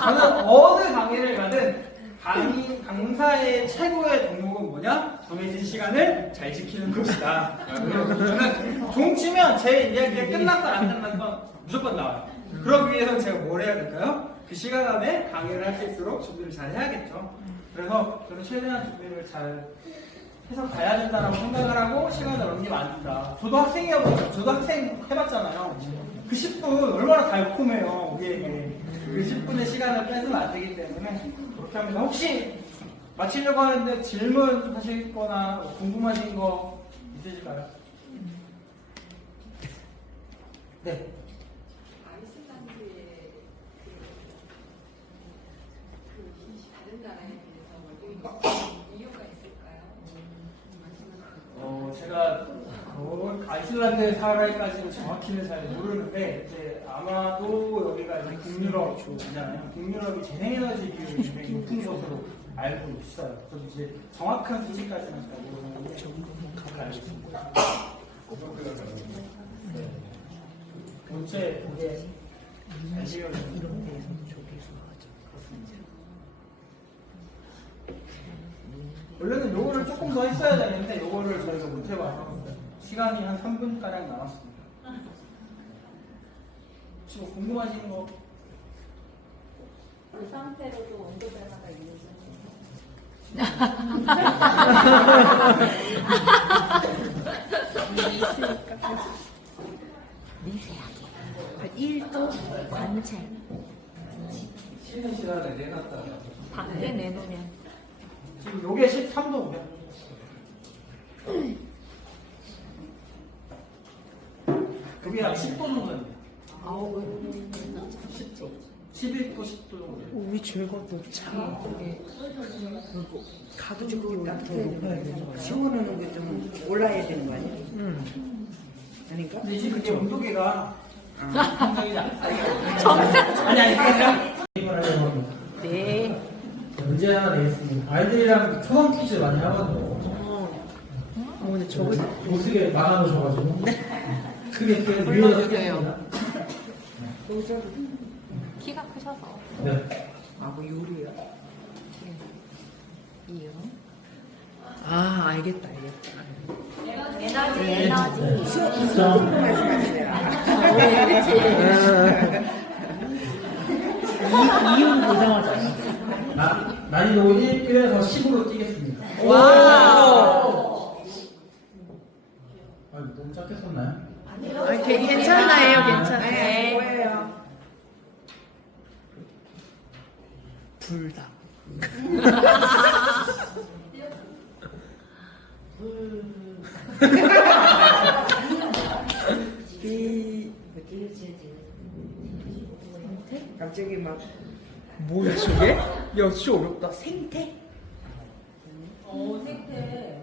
저는 어느 강의를 가든 강사의 최고의 덕목은 뭐냐? 정해진 시간을 잘 지키는 것이다. 저는 종 치면 제 이야기가 끝났건 안 끝났건 무조건 나와요. 그러기 위해서는 제가 뭘 해야 될까요? 그 시간 안에 강의를 할 수 있도록 준비를 잘 해야겠죠. 그래서 저는 최대한 준비를 잘 해서 가야 된다라고 생각을 하고 시간을 넘기면 안 된다. 저도 학생이어서 저도 학생 해봤잖아요. 그 10분 얼마나 달콤해요 우리에게. 그 10분의 시간을 빼서는 안 되기 때문에 그렇게 합니다. 혹시 마치려고 하는데 질문 하실 거나 궁금하신 거 있으실까요? 네. 아이슬란드의 다른 나라에 비해서 이유가 있을까요? 제가 아이슬란드 사례까지는 정확히는 잘 모르는데 이제 아마도 여기가 이제 북유럽이잖아요. 북유럽이 재생에너지 비율이 굉장히 높은 것으로 알고 있어요. 저도 이제 정확한 수치까지는 잘 모르는데 그렇게 알고 있습니다. 네. 전체 그게 인식 이런 데에서도 조리수 하죠. 원래는 요거를 조금 더 했어야 되는데 요거를 저희가 못 해봐서 시간이 한 3분가량 남았습니다. 혹시 뭐 궁금하신 거? 그 상태로도 온도 변화가 있는지. 미세하게 1도 관찰 쉬는 시간에 내놨다. 밖에 내놓으면 지금 요게 13도고요. 그게 한 10도 정도입니다. 아우 10도. 11도, 10도 정도. 우리 죄가 높지 가급적이면 더 높아야 되는 거야. 시원하는 게 좀 올라야 되는 거 아니야? 아닌가? 근데 지금 그게 온도계가 정상이지 않아요. 정상? 아니, 그냥 게임을 하려고 합니다. 네. 문제 하나 내겠습니다. 아이들이랑 초성 퀴즈 많이 하거든요. 근데 저거 못쓰게 막아놓으셔가지고. 크게 위에서 했습니다. 키가 크셔서 네. 아, 뭐 요리야? 이유. 아, 알겠다. 에너지. 수업 말씀하시네요. 이유 보장하잖아. 난이도 1에서 10으로 뛰겠습니다. 와. 너무 작게 썼나요? 괜찮아요, 괜찮아요. 뭐예요? 불닭. 갑자기 막 뭐야 저게? 야 진짜 어렵다. 생태? 생태.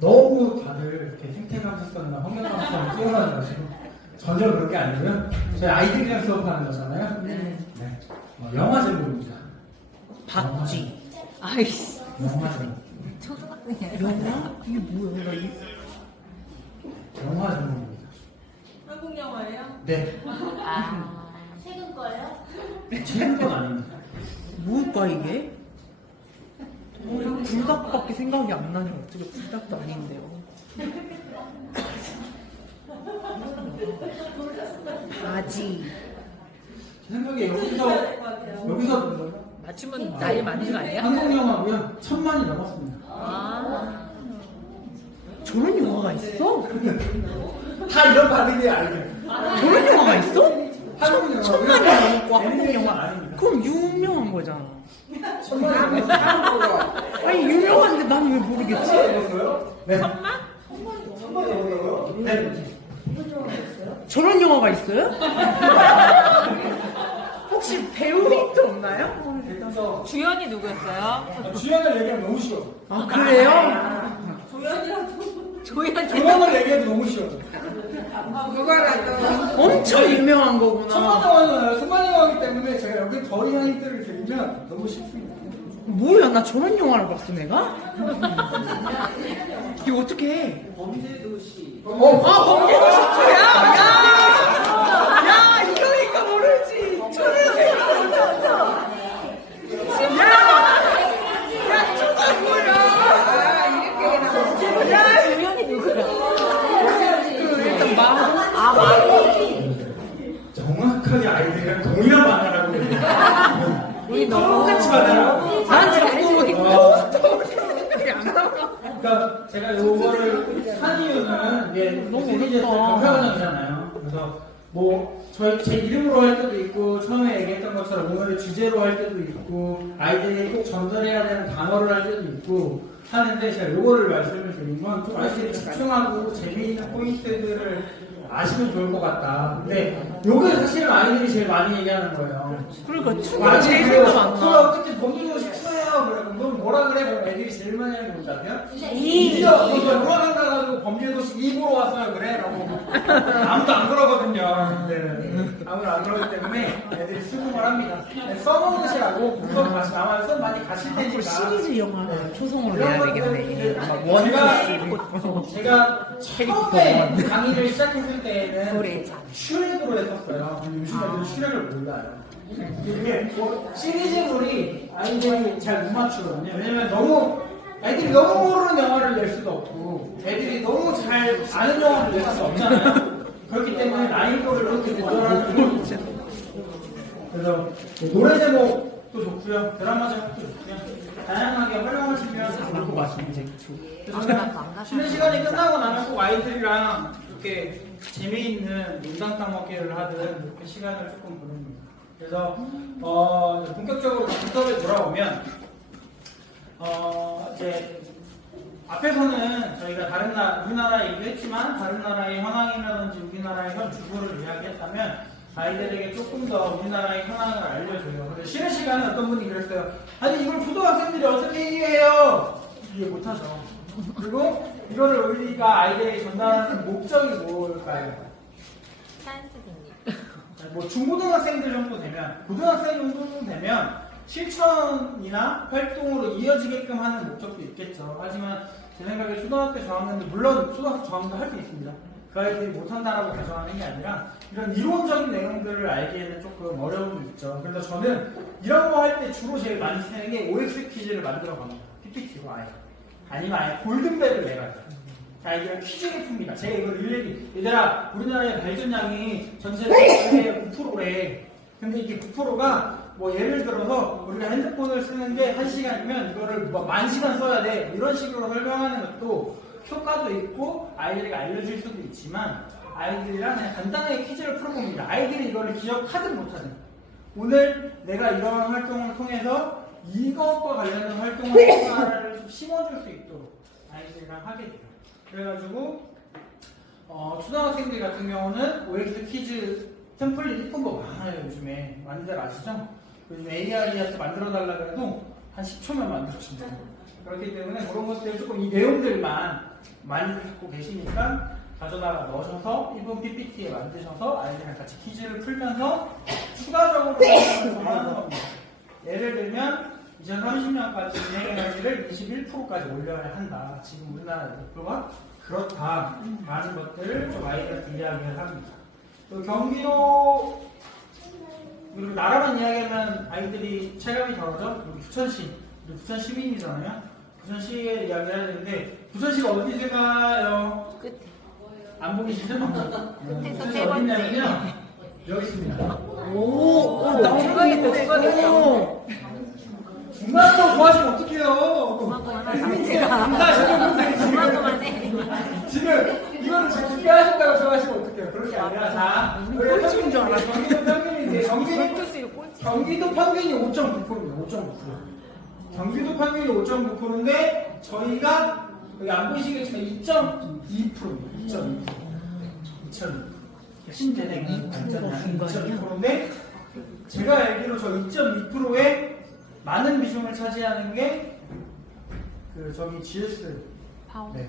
너무 다들 이렇게 생태감수성이나 환경감수성이 뛰어나가지고 전혀 그런 게 아니고요. 저희 아이들이랑 수업하는 거잖아요. 네. 영화 제목입니다. 박쥐. 아이씨. 영화 제목. 초등학생이야. 영화? 이게 뭐야? 나 이. 영화 제목입니다. 한국 영화예요? 네. 최근 거예요? 최근 건 아닙니다. 뭘까 이게? 불닭밖에 생각이 안 나냐? 어떻게 불닭도 아닌데요? 바지. 제 생각에 여기서 맞추면 나이 많은 거 아니야? 한국 영화고요. 1000만이 넘었습니다. 아. 저런 영화가 있어? 다 이런 반응이 아니에요. 저런 영화가 있어? 한국 영화. 천만이 넘고 한국 영화. 아닙니다. 그럼 유명한 거잖아. 천만이 아니 유명한데 나는 왜 모르겠지? 넘었어요? 네. 천만이 넘어요? 네. 저런 영화가 있어요? 혹시 배우 힌트 없나요? 그래서 주연이 누구였어요? 주연을 얘기하면 너무 쉬워. 아 그래요? 조연을 얘기해도 너무 쉬워. 그거라도 엄청 유명한 거구나. 천만 영화잖아요. 천만 영화이기 때문에 제가 여기 더 이상 힌트를 드리면 너무 쉽습니다. 뭐야 나 저런 영화를 봤어 내가? 이거 어떻게 해? 범죄도시. 아 범죄도시 2야? 야 이거니까 모르지. 저런 영화 못했어. 야 저건 뭐야? 야 주연이 누구야? 일단 정확하게 아이들이랑 동일한 반응하고 있는. 우리 너무 똑같이 반응하고. 난 자꾸 포스터 생각이 안 나. 그러니까 제가 요거를 한 이유는 이게 너무 시리즈에서 어렵다. 경사과정이잖아요. 그래서 뭐 저희 제 이름으로 할 때도 있고 처음에 얘기했던 것처럼 오늘의 주제로 할 때도 있고 아이들이 꼭 전달해야 되는 단어를 할 때도 있고 하는데 제가 요거를 말씀을 드린 건 좀 아이들이 집중하고 재미있는 포인트들을 아시면 좋을 것 같다. 근데 요게 사실은 아이들이 제일 많이 얘기하는 거예요. 그러니까 춤이 제일 생각 안 그걸 나. 어떻게 범죄도시 2에 하세요. 그래. 그럼 뭐라 그래? 그럼 애들이 제일 많이 하는 게 뭔지 아세요? 이. 영화관 가가지고 범죄도시 2보러 왔어요. 그래? 라고. 아무도 안 그러거든요. 네. 아무도 안 그러기 때문에 애들이 수긍을 합니다. 써먹으시라고 무서워 다시 남아서 좀 많이 가실 테니까. 시리즈 영화 초성으로 이런 내야 것들 되겠네. 막 제가 처음에 강의를 시작했을 때에는 노래. 슈렉으로 했었어요. 근데 요즘 애들은 슈렉을 몰라요. 이게 시리즈물이 아이들이 잘 못 맞추거든요. 왜냐면 애들이 너무 모르는 영화를 낼 수도 없고 애들이 너무 잘 아는 영화를 낼 수 없잖아요. 그렇기 때문에 난이도를 이렇게 조절하는 게 그래서 노래 제목도 좋고요. 드라마 제목도 좋고요. 다양하게 활용하시면 좋을 것 같습니다. 그래서 저는 쉬는 시간이 끝나고 나면 꼭 아이들이랑 이렇게 재미있는 농담 따먹기를 하든 이렇게 시간을 조금 보냅니다. 그래서 본격적으로 분석에 돌아오면 이제 앞에서는 저희가 우리나라 얘기도 했지만 다른 나라의 현황이라든지 우리나라의 현 주소를 이야기했다면 아이들에게 조금 더 우리나라의 현황을 알려줘요. 근데 쉬는 시간에 어떤 분이 그랬어요. 아니 이걸 초등학생들이 어떻게 이해해요? 이해 못하죠. 그리고 이거를 우리가 아이들에게 전달하는 목적이 뭘까요? 뭐 중고등학생들 정도 되면 고등학생 정도 되면 실천이나 활동으로 이어지게끔 하는 목적도 있겠죠. 하지만 제 생각에 초등학교 저학년들 물론 초등학교 저학년도 할 수 있습니다. 그 아이들이 못한다라고 가정하는 게 아니라 이런 이론적인 내용들을 알기에는 조금 어려움이 있죠. 그래서 저는 이런 거 할 때 주로 제일 많이 쓰는 게 OX 퀴즈를 만들어 갑니다. PPT로 아예. 아니면 아예 골든벨을 내가요. 자, 이게 퀴즈를 풉니다. 제가 이걸 일일이 얘들아 우리나라의 발전량이 전체적으로 9%래. 근데 이게 9%가 뭐 예를 들어서 우리가 핸드폰을 쓰는데 1시간이면 이거를 뭐 10,000시간 써야 돼. 이런 식으로 설명하는 것도 효과도 있고 아이들에게 알려줄 수도 있지만 아이들이랑 그냥 간단하게 퀴즈를 풀어봅니다. 아이들이 이거를 기억하든 못하든 오늘 내가 이런 활동을 통해서 이것과 관련된 활동을 좀 심어줄 수 있도록 아이들이랑 하게 돼요. 그래가지고 초등학생들 같은 경우는 OX 퀴즈 템플릿 이쁜 거 많아요. 요즘에 많이들 아시죠? 요즘 AR이한테 만들어달라 그래도 한 10초면 만들어준다. 그렇기 때문에 그런 것들 조금 이 내용들만 많이들 갖고 계시니까 가져다가 넣으셔서 이번 PPT에 만드셔서 아이들이랑 같이 퀴즈를 풀면서 추가적으로 하는 겁니다. 예를 들면 2030년까지 진행에너지를 21%까지 올려야 한다. 지금 우리나라 목표가 그렇다. 라는 것들을 좀 아이들한테 이야기를 합니다. 또 경기도 그리고 나라만 이야기하면 아이들이 체감이 다르죠. 여기 부천시, 부천 시민이잖아요. 부천시에 이야기를 해야 되는데 부천시가 어디세가요? 끝에. 안 보이시죠? 끝에서 부천시 세 번째. 어디냐면요. 여기 있습니다. 나 중간에 중간으로 좋아하시면 어떡해요? 지금 이거는 지금 준비하신다고 좋아하시면 어떡해요? 그렇게 아니라 자, 꼴찌인 줄 알았어. 경기도 평균이 경기도 평균이 5.9%입니다. 5.9%. 경기도 평균이 5.9%인데 저희가 여기 안 보이시겠지만 2.2%입니다. 2.2%. 신대생 발전량이 2.2%인데 제가 알기로 저 2.2%에 많은 비중을 차지하는 게 그 저기 GS 파워. 네.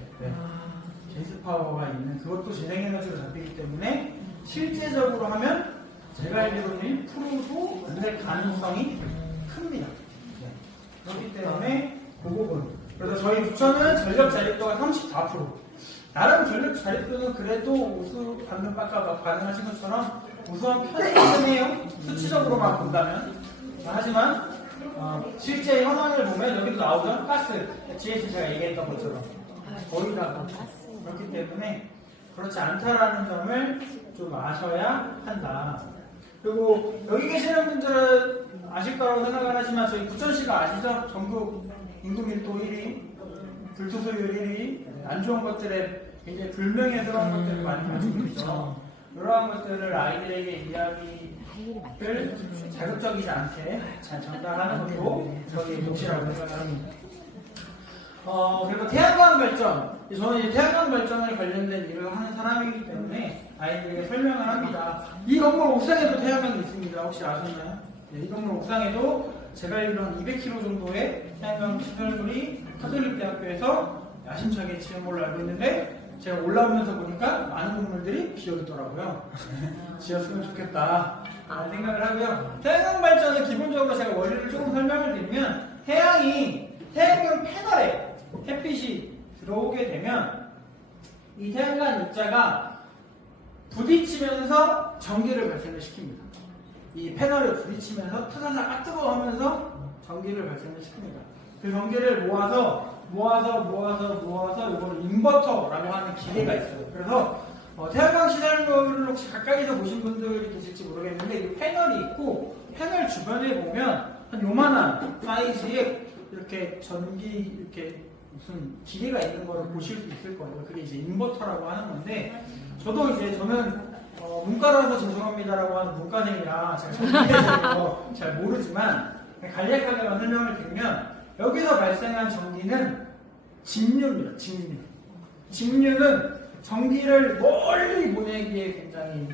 GS 파워가 있는 그것도 재생에너지로 잡히기 때문에 실제적으로 하면 제가 알기로는 1%도 안 될 가능성이 큽니다. 네. 그렇기 때문에 그 부분. 그래서 저희 부천은 전력 자립도가 34%. 나름 전력 자립도는 그래도 우수 받는 바가 가능하신 것처럼 우수한 편이긴 해요. 수치적으로만 본다면. 하지만 실제 현황을 보면 여기도 나오죠. 가스. GS 제가 얘기했던 것처럼 거의 다 그렇기 때문에 그렇지 않다라는 점을 좀 아셔야 한다. 그리고 여기 계시는 분들은 아실 거라고 생각을 하지만 저희 부천시가 아시죠? 전국 인구밀도 1위, 불투수율 1위, 안 좋은 것들에 굉장히 불명예스러운 것들을 많이 가지고 있죠. 이러한 것들을 아이들에게 이야기를 자극적이지 않게 잘 전달하는 것도 저희 몫이라고 생각합니다. 그리고 태양광 발전. 저는 이제 태양광 발전에 관련된 일을 하는 사람이기 때문에 아이들에게 설명을 합니다. 이 건물 옥상에도 태양광이 있습니다. 혹시 아셨나요? 네, 이 건물 옥상에도 제가 알기로 한 200km 정도의 태양광 시설물이 카톨릭대학교에서 야심차게 지은 걸로 알고 있는데 제가 올라오면서 보니까 많은 건물들이 비어있더라고요. 지었으면 좋겠다 라는 생각을 하고요. 태양광 발전은 기본적으로 제가 원리를 조금 설명을 드리면 태양광 패널에 햇빛이 들어오게 되면 이 태양광 입자가 부딪히면서 전기를 발생을 시킵니다. 이 패널에 부딪히면서 투사사 뜨거워하면서 전기를 발생을 시킵니다. 그 전기를 모아서 이거를 인버터라고 하는 기계가 있어요. 그래서 태양광 시설물을 혹시 가까이서 보신 분들이 계실지 모르겠는데 이 패널이 있고 패널 주변에 보면 한 요만한 사이즈의 이렇게 전기 이렇게 무슨 기계가 있는 거를 보실 수 있을 거예요. 그게 이제 인버터라고 하는 건데 저는 문과라서 죄송합니다라고 하는 문과생이라 제가 전기에서 잘 모르지만 간략하게만 설명을 드리면 여기서 발생한 전기는 직류입니다. 직류는 전기를 멀리 보내기에 굉장히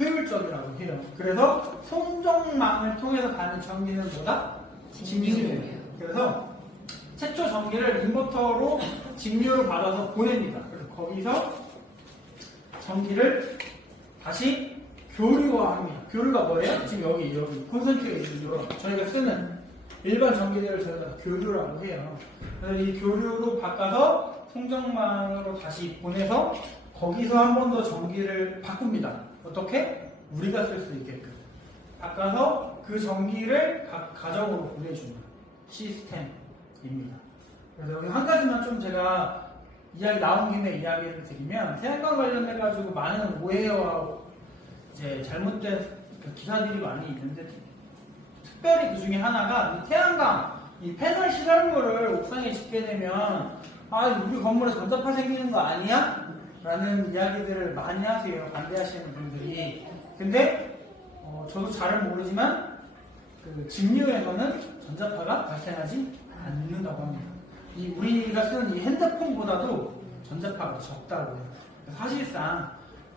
효율적이라고 해요. 그래서 송정망을 통해서 가는 전기는 뭐다? 직류예요. 그래서 최초 전기를 인버터로 직류를 받아서 보냅니다. 그래서 거기서 전기를 다시 교류화합니다. 교류가 뭐예요? 지금 여기 콘센트레이트로 저희가 쓰는 일반 전기들을 저희가 교류라고 해요. 그래서 이 교류로 바꿔서 송정망으로 다시 보내서 거기서 한 번 더 전기를 바꿉니다. 어떻게? 우리가 쓸 수 있게끔 바꿔서 그 전기를 각 가정으로 보내주는 시스템입니다. 그래서 여기 한 가지만 좀 제가 이야기 나온 김에 이야기를 드리면 태양광 관련해 가지고 많은 오해와 이제 잘못된 기사들이 많이 있는데 특별히 그 중에 하나가 이 태양광 이 패널 시설물을 옥상에 짓게 되면 우리 건물에 전자파 생기는 거 아니야? 라는 이야기들을 많이 하세요. 반대하시는 분들이. 근데 저도 잘은 모르지만 그 직류에서는 전자파가 발생하지 않는다고 합니다. 우리가 쓰는 이 핸드폰보다도 전자파가 적다고 해요. 사실상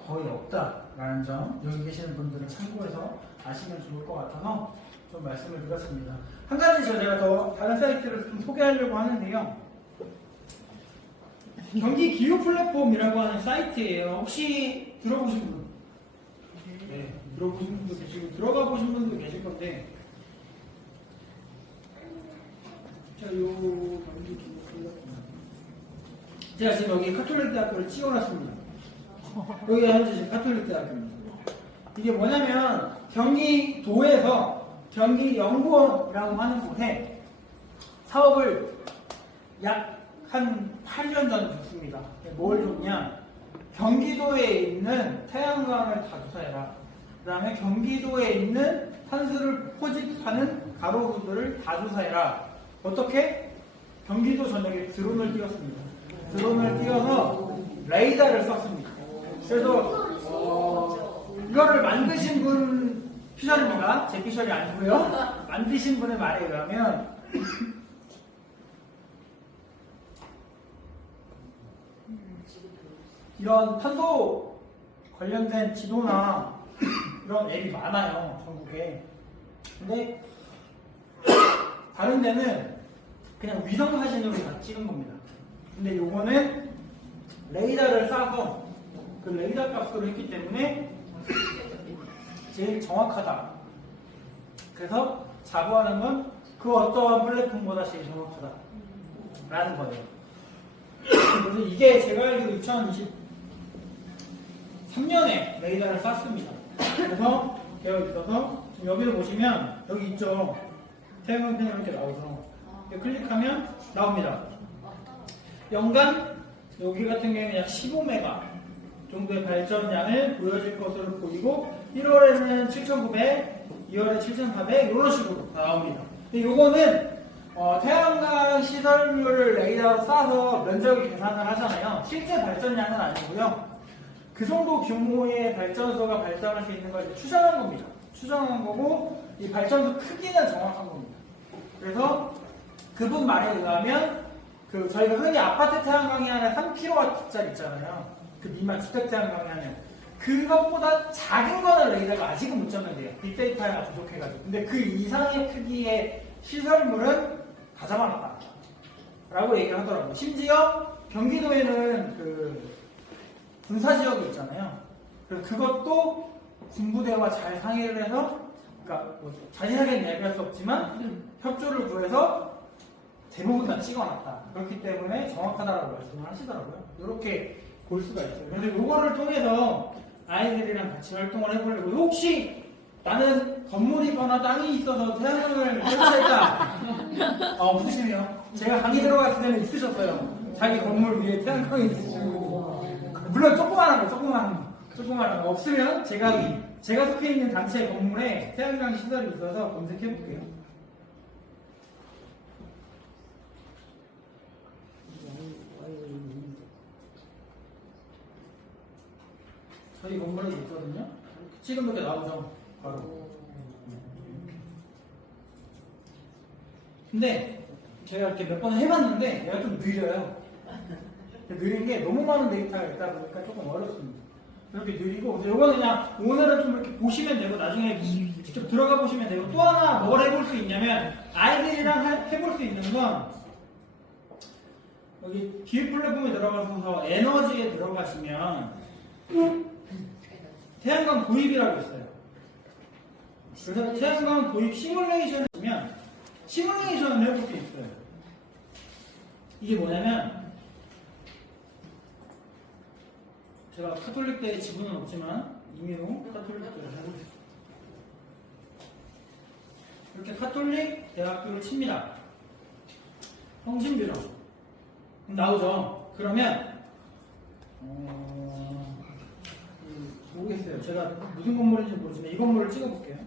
거의 없다라는 점 여기 계시는 분들은 참고해서 아시면 좋을 것 같아서 좀 말씀을 드렸습니다. 한 가지 제가 더 다른 사이트를 좀 소개하려고 하는데요. 경기 기후 플랫폼이라고 하는 사이트예요. 혹시 들어보신 분? 네, 들어보신 분도 계시고 들어가 보신 분도 계실 건데 자, 경기 기후 플랫폼 제가 지금 여기 카톨릭 대학교를 찍어놨습니다. 여기가 현재 지금 카톨릭 대학교입니다. 이게 뭐냐면 경기도에서 경기연구원이라고 하는 곳에 사업을 약 한 8년 전에 줬습니다. 뭘 줬냐? 경기도에 있는 태양광을 다 조사해라. 그 다음에 경기도에 있는 탄소를 포집하는 가로수들을 다 조사해라. 어떻게? 경기도 전역에 드론을 띄웠습니다. 드론을 띄워서 레이더를 썼습니다. 그래서 이거를 만드신 분 피셜입니다. 제 피셜이 아니고요. 만드신 분의 말에 의하면 이런 탄소 관련된 지도나 이런 앱이 많아요. 전국에. 근데 다른 데는 그냥 위성 사진으로 다 찍은 겁니다. 근데 요거는 레이더를 쏴서 그 레이더 값으로 했기 때문에 제일 정확하다. 그래서 자부하는 건 그 어떠한 플랫폼보다 제일 정확하다 라는 거예요. 그래서 이게 제가 알기로 2023년에 레이더를 쐈습니다. 그래서 되어 있어서 지금 여기를 보시면 여기 있죠. 태양광 패널 이렇게 나오죠. 클릭하면 나옵니다. 연간 여기 같은 경우에는 약 15메가 정도의 발전량을 보여줄 것으로 보이고 1월에는 7,900, 2월에 7,400 이런 식으로 나옵니다. 근데 요거는 태양광 시설물을 레이더로 쏴서 면적을 계산을 하잖아요. 실제 발전량은 아니고요. 그 정도 규모의 발전소가 발전할 수 있는 걸 추정한 겁니다. 추정한 거고 이 발전소 크기는 정확한 겁니다. 그래서 그분 말에 의하면 그 저희가 흔히 아파트 태양광이 하나 3kW짜리 있잖아요. 그 미만 주택 태양광이 하는 그것보다 작은 거는 레이더가 아직은 못 잡는데요. 빅데이터가 부족해가지고. 근데 그 이상의 크기의 시설물은 다 잡아놨다 라고 얘기를 하더라고요. 심지어 경기도에는 그 군사지역이 있잖아요. 그래서 그것도 군부대와 잘 상의를 해서, 그러니까 뭐 자세하게는 얘기할 수 없지만 협조를 구해서 대부분 다 찍어놨다. 그렇기 때문에 정확하다라고 말씀을 하시더라고요. 이렇게 볼 수가 있어요. 그래서 이거를 통해서 아이들이랑 같이 활동을 해보려고, 혹시 나는 건물이거나 땅이 있어서 태양광을 설치했다. 웃으시네요. 제가 강의 들어갔을 때는 있으셨어요. 자기 건물 위에 태양광이 있으시고. 물론 조그마한 거. 없으면 제가 속해 있는 단체 건물에 태양광 시설이 있어서 검색해볼게요. 저희 건물에도 있거든요. 지금 이렇게 나오죠. 바로. 근데 제가 이렇게 몇 번 해봤는데 얘가 좀 느려요. 느린 게 너무 많은 데이터가 있다 보니까 조금 어렵습니다. 이렇게 느리고, 이거는 그냥 오늘은 좀 이렇게 보시면 되고 나중에 직접 들어가 보시면 되고, 또 하나 뭘 해볼 수 있냐면 아이들이랑 해볼 수 있는 건 여기 기획 플랫폼에 들어가서 에너지에 들어가시면 태양광 도입이라고 있어요. 그래서 태양광 도입 시뮬레이션을 보면 시뮬레이션을 해볼 수 있어요. 이게 뭐냐면, 제가 카톨릭대에 지분은 없지만 임의로 카톨릭대를 하고 있어요. 이렇게 카톨릭 대학교를 칩니다. 성신비로 나오죠. 그러면 모르겠어요. 제가 무슨 건물인지 모르지만 이 건물을 찍어볼게요.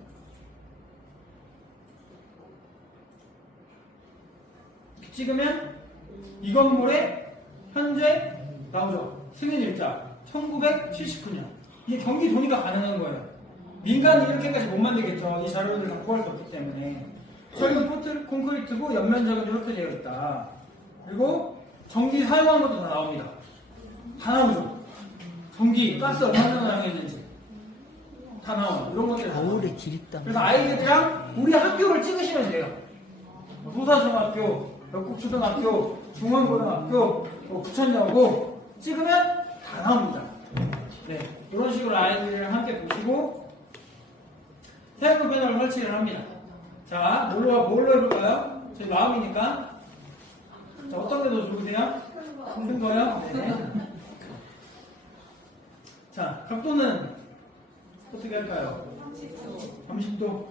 이렇게 찍으면 이 건물에 현재 나오죠. 승인일자 1979년. 이게 경기도니까 가능한 거예요. 민간이 이렇게까지 못 만들겠죠. 이 자료를 다 구할 수 없기 때문에. 철근 콘크리트고 옆면적은 이렇게 되어 있다. 그리고 전기 사용한 것도 다 나옵니다. 다 나오죠. 전기, 가스 얼마나 사용했는지 다 나와요. 이런 것들이 다 나와요. 그래서 아이들이랑 우리 학교를 찍으시면 돼요. 도사중학교, 역국초등학교, 중원고등학교, 부천여고 찍으면 다 나옵니다. 네, 이런 식으로 아이들이랑 함께 보시고 태양광 패널을 설치를 합니다. 자, 뭘로 해볼까요? 제 마음이니까. 자, 어떤 게 더 좋으세요? 큰 거요? 네. 자, 각도는 어떻게 할까요? 30도.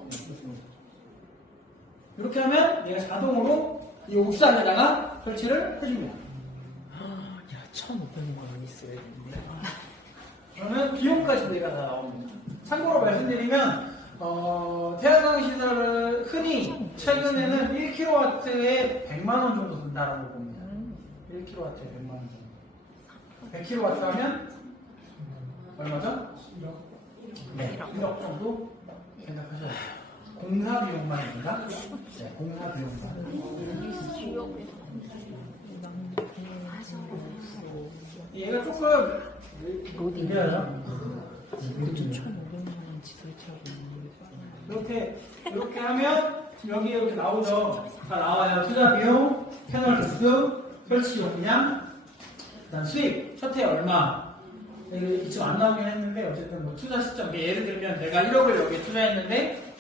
이렇게 하면 얘가 자동으로 이 옥상에다가 설치를 해줍니다. 야, 1,500만 원 있어야 되는데. 그러면 비용까지 내가 다 나옵니다. 참고로 말씀드리면 태양광 시설을 흔히 최근에는 1kW에 100만 원 정도 든다라고 봅니다. 1kW에 100만 원 정도. 100kW 하면 얼마죠? 1억. 네, 1억 정도 생각하셔야 돼요. 공사 비용만입니다. 네, 공사 비용만. 얘가 조금 느려요. 이렇게 하면 여기 이렇게 나오죠. 다 나와요. 투자 비용, 패널 개수, 설치 용량, 그다음 수익, 첫 해 얼마. 이게 지금 안 나오긴 했는데 어쨌든 뭐 투자 시점. 예를 들면 내가 1억을 여기에 투자했는데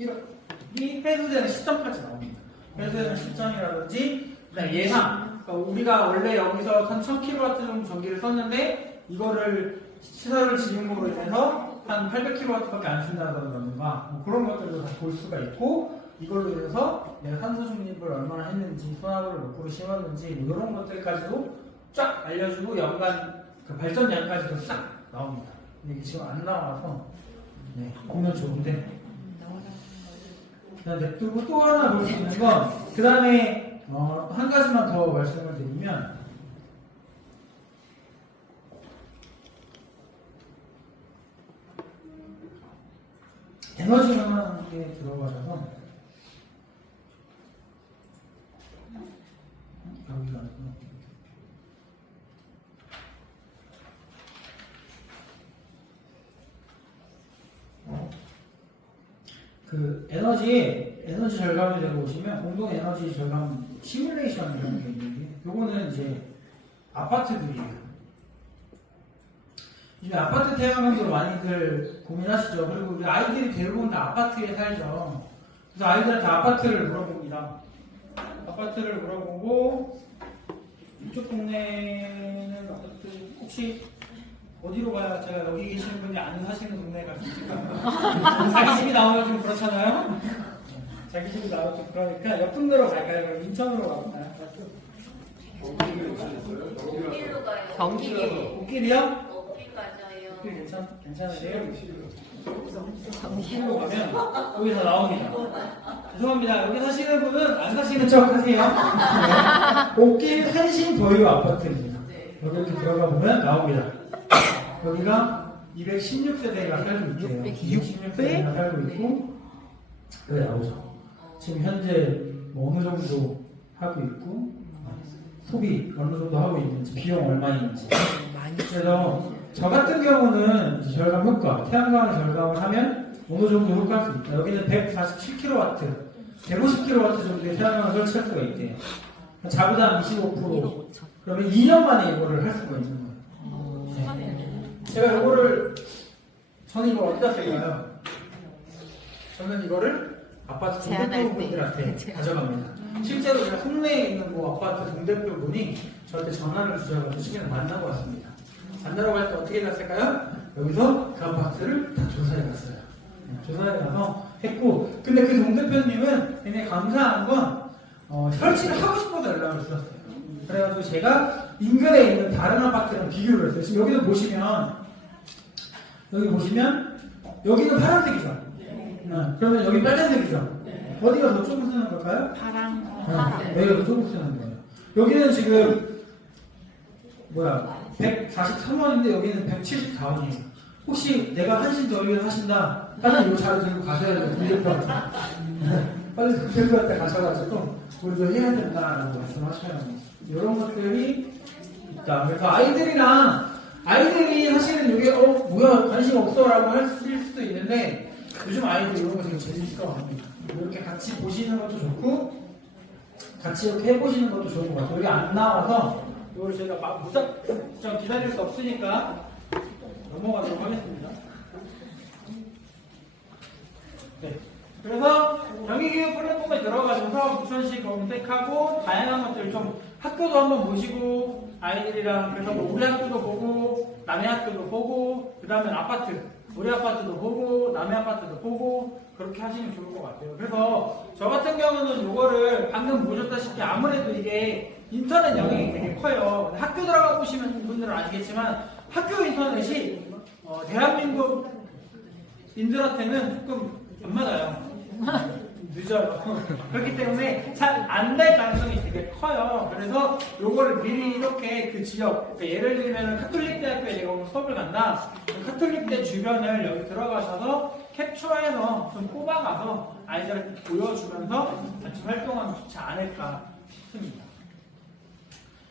1억이 회수되는 시점까지 나옵니다. 회수되는 시점이라든지 그다음 예상. 그러니까 우리가 원래 여기서 한 1000kW 정도 전기를 썼는데 이거를 시설을 지음으로 인해서 한 800kW밖에 안 쓴다던가 뭐 그런 것들도 다 볼 수가 있고, 이걸로 인해서 내가 산소 중립을 얼마나 했는지, 소나무를 몇 그루 심었는지 뭐 이런 것들까지도 쫙 알려주고 연간 그 발전량까지도 싹 나옵니다. 근데 이게 지금 안 나와서 보면 좋은데 그냥 냅두고 또 하나 볼 수 있는 건 그 다음에 한 가지만 더 말씀을 드리면 에너지만 게 들어가셔서 여기가 아니구나. 그 에너지 에너지 절감에 대해 보시면 공동 에너지 절감 시뮬레이션이라는 게 있는데 요거는 이제 아파트들이에요. 요즘 아파트 태양광으로 많이들 고민하시죠. 그리고 우리 아이들이 대부분 다 아파트에 살죠. 그래서 아이들한테 아파트를 물어봅니다. 아파트를 물어보고 이쪽 동네는 아파트 혹시 어디로 가야 제가 여기 계시는 분이 안 사시는 동네에 갈 수 있을까요? 자기 집이 나오면 좀 그렇잖아요. 자기 집이 나오면 좀 그러니까 옆 동네로 갈까요? 그럼 인천으로 가볼까요? 어디로 가요? 경기도. 꽃길이요? 어디 가자요? 꽃길 괜찮으세요? 꽃길로 가면 여기 다 나옵니다. 죄송합니다. 여기 사시는 분은 안 사시는 척 하세요. 꽃길 한신 도요 아파트입니다. 여기 이렇게 들어가 보면 나옵니다. 여기가 216세대가 살고 있대요. 216세대가 살고 있고 여기 나오죠. 지금 현재 뭐 어느 정도 하고 있고 소비 어느 정도 하고 있는지 비용 얼마 있는지. 그래서 저 같은 경우는 이제 절감 효과, 태양광을 절감을 하면 어느 정도 효과할 수 있다. 여기는 147kW, 150kW 정도의 태양광을 설치할 수가 있대요. 자부담 25%. 그러면 2년 만에 이거를 할 수가 있는 거예요. 제가 이거를 저는 이걸 어디다 쓸까요? 저는 이거를 아파트 동대표분들한테 가져갑니다. 실제로 제가 국내에 있는 뭐 아파트 동대표분이 저한테 전화를 주셔가지고 최근에 만나고 왔습니다. 만나러 갈 때 어떻게 갔을까요? 여기서 그 아파트를 다 조사해 갔어요. 조사해 가서 했고, 근데 그 동대표님은 굉장히 감사한 건 설치를 하고 싶어서 연락을 주셨어요. 그래가지고 제가 인근에 있는 다른 아파트랑 비교를 했어요. 지금 여기도 보시면 여기는 파란색이죠. 그러면 여기 빨간색이죠. 어디가 더 조금 쓰는 걸까요? 파랑. 여기가 더 조금 쓰는 거예요. 여기는 지금 143원인데 여기는 174원이에요. 혹시 내가 한신 더위를 하신다 하면 이 자료 들고 가셔야 돼요. 동대표한테. 빨리 동대표한테 가셔가지고 우리도 해야 된다라고 말씀하셔야 돼요. 이런 것들이 있다. 그래서 아이들이 사실은 이게 뭐야 관심 없어라고 하실 수도 있는데 요즘 아이들 이런 거 되게 재밌어합니다. 이렇게 같이 보시는 것도 좋고 같이 이렇게 해보시는 것도 좋은 것 같아요. 여기 안 나와서 이걸 제가 무작정 기다릴 수 없으니까 넘어가도록 하겠습니다. 네. 그래서 경기교육 플랫폼에 들어가셔서 부천시 검색하고 다양한 것들 좀 학교도 한번 보시고 아이들이랑 그래서 뭐 우리 학교도 보고 남의 학교도 보고 그 다음에 아파트 우리 아파트도 보고 남의 아파트도 보고 그렇게 하시면 좋을 것 같아요. 그래서 저 같은 경우는 이거를 방금 보셨다시피 아무래도 이게 인터넷 영향이 되게 커요. 학교 들어가 보시는 분들은 아시겠지만 학교 인터넷이 대한민국 인들한테는 조금 안 맞아요. 늦어요. 그렇기 때문에 잘 안 될 가능성이 되게 커요. 그래서 요거를 미리 이렇게 그 지역, 그러니까 예를 들면 카톨릭대학교에 내가 오늘 수업을 간다. 카톨릭대 주변을 여기 들어가셔서 캡처해서 좀 뽑아가서 아이들한테 보여주면서 같이 활동하면 좋지 않을까 싶습니다.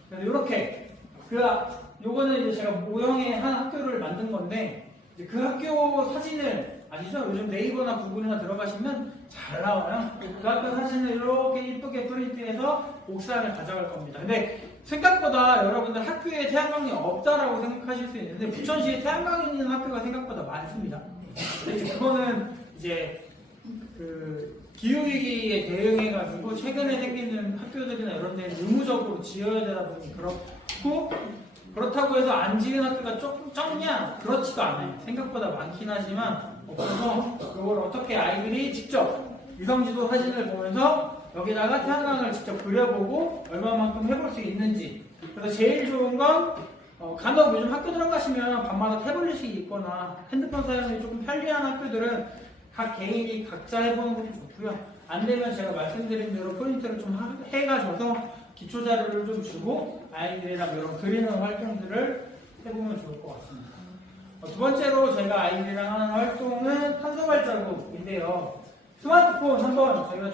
그래서 이렇게 요거는 이제 제가 모형의 한 학교를 만든 건데 이제 그 학교 사진을 아시죠? 요즘 네이버나 구글이나 들어가시면 잘 나와요. 그 학교 사진을 이렇게 이쁘게 프린트해서 옥상을 가져갈 겁니다. 근데 생각보다 여러분들 학교에 태양광이 없다라고 생각하실 수 있는데 부천시에 태양광이 있는 학교가 생각보다 많습니다. 근데 이제 그거는 이제 그 기후위기에 대응해가지고 최근에 생기는 학교들이나 이런 데는 의무적으로 지어야 되다 보니 그렇다고 해서 안 지은 학교가 조금 적냐? 그렇지도 않아요. 생각보다 많긴 하지만 그래서 그걸 어떻게 아이들이 직접 위성지도 사진을 보면서 여기다가 태양광을 직접 그려보고 얼마만큼 해볼 수 있는지. 그래서 제일 좋은 건 간혹 요즘 학교 들어가시면 밤마다 태블릿이 있거나 핸드폰 사용이 조금 편리한 학교들은 각 개인이 각자 해보는 것도 좋고요. 안 되면 제가 말씀드린 대로 프린트를 좀 해가셔서 기초 자료를 좀 주고 아이들이랑 이런 그리는 활동들을 해보면 좋을 것 같습니다. 두 번째로 제가 아이들이랑 하는 활동은 탄소 발자국인데요. 스마트폰 한번 저희가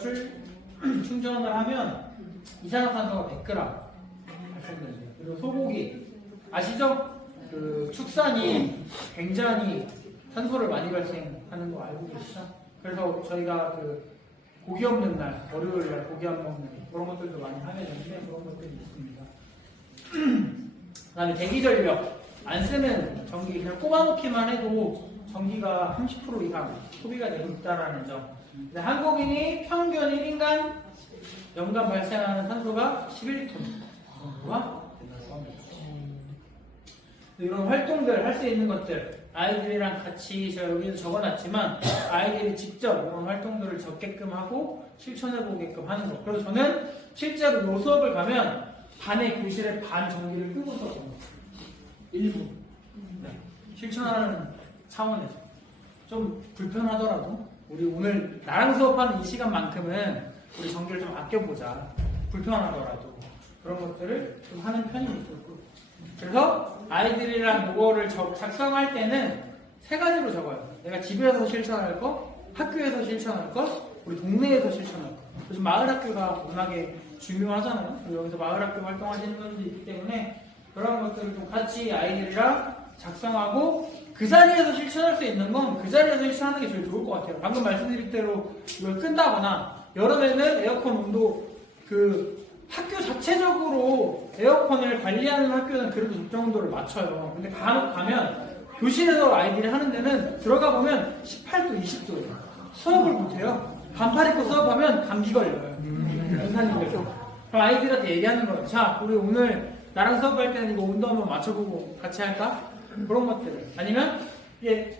충전을 하면 이산화탄소가 100g 발생돼요. 그리고 소고기 아시죠? 그 축산이 굉장히 탄소를 많이 발생하는 거 알고 계시죠? 그래서 저희가 그 고기 없는 날, 월요일 날 고기 안 먹는 그런 것들도 많이 하게 되는데 그런 것들이 있습니다. 그다음에 대기전력 안 쓰는 전기 그냥 꼽아놓기만 해도 전기가 30% 이상 소비가 되고 있다라는 점. 근데 한국인이 평균 1인간 연간 발생하는 탄소가 11톤 정도가 된다고 합니다. 이런 활동들 할 수 있는 것들 아이들이랑 같이 제가 여기서 적어놨지만 아이들이 직접 이런 활동들을 적게끔 하고 실천해보게끔 하는 거. 그래서 저는 실제로 이 수업을 가면 반의 교실에 반 전기를 끄고서 봅니다. 일부 네. 실천하는 차원에서 좀 불편하더라도 우리 오늘 나랑 수업하는 이 시간만큼은 우리 전기를 좀 아껴보자. 불편하더라도 그런 것들을 좀 하는 편이 있었고 그래서 아이들이랑 이거를 작성할 때는 세 가지로 적어요. 내가 집에서 실천할 거, 학교에서 실천할 거, 우리 동네에서 실천할 거. 요즘 마을학교가 워낙에 중요하잖아요. 그리고 여기서 마을학교 활동하시는 분들이 있기 때문에 그런 것들을 좀 같이 아이들이랑 작성하고 그 자리에서 실천할 수 있는 건 그 자리에서 실천하는 게 제일 좋을 것 같아요. 방금 말씀드린 대로 이걸 끈다거나 여름에는 에어컨 온도 학교 자체적으로 에어컨을 관리하는 학교는 그래도 적정 온도를 맞춰요. 근데 간혹 가면 교실에서 아이들이 하는 데는 들어가 보면 18도, 20도예요. 수업을 못해요. 반팔 입고 수업하면 감기 걸려요. 연사님께서. 그럼 아이들한테 얘기하는 거예요. 자, 우리 오늘 나랑 수업할 때는 이거 온도 한번 맞춰보고 같이 할까? 그런 것들을. 아니면 이게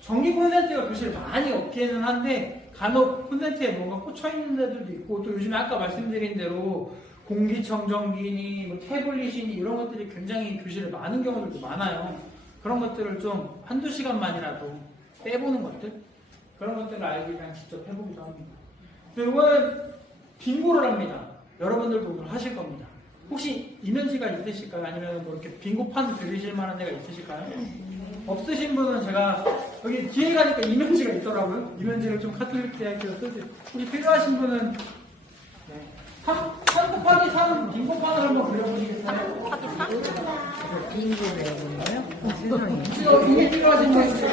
전기 콘센트가 교실에 많이 없기는 한데 간혹 콘센트에 뭔가 꽂혀있는 데들도 있고 또 요즘에 아까 말씀드린 대로 공기청정기니 뭐 태블릿이니 이런 것들이 굉장히 교실에 많은 경우들도 많아요. 그런 것들을 좀 한두 시간만이라도 빼보는 것들 그런 것들을 아이들이랑 직접 해보기도 합니다. 이거는 빙고를 합니다. 여러분들도 오늘 하실 겁니다. 혹시 이면지가 있으실까요? 아니면 뭐 이렇게 빙고판 들으실 만한 데가 있으실까요? 없으신 분은 제가 여기 뒤에 가니까 이면지가 있더라고요. 이면지를 좀 카톨릭 대학교에 쓰세요. 혹시 필요하신 분은 3 곱하기 3 빙고판을 한번 그려보시겠어요? 빙고 배워보는 거요? 세상에. 이게 필요하신 분 있어요?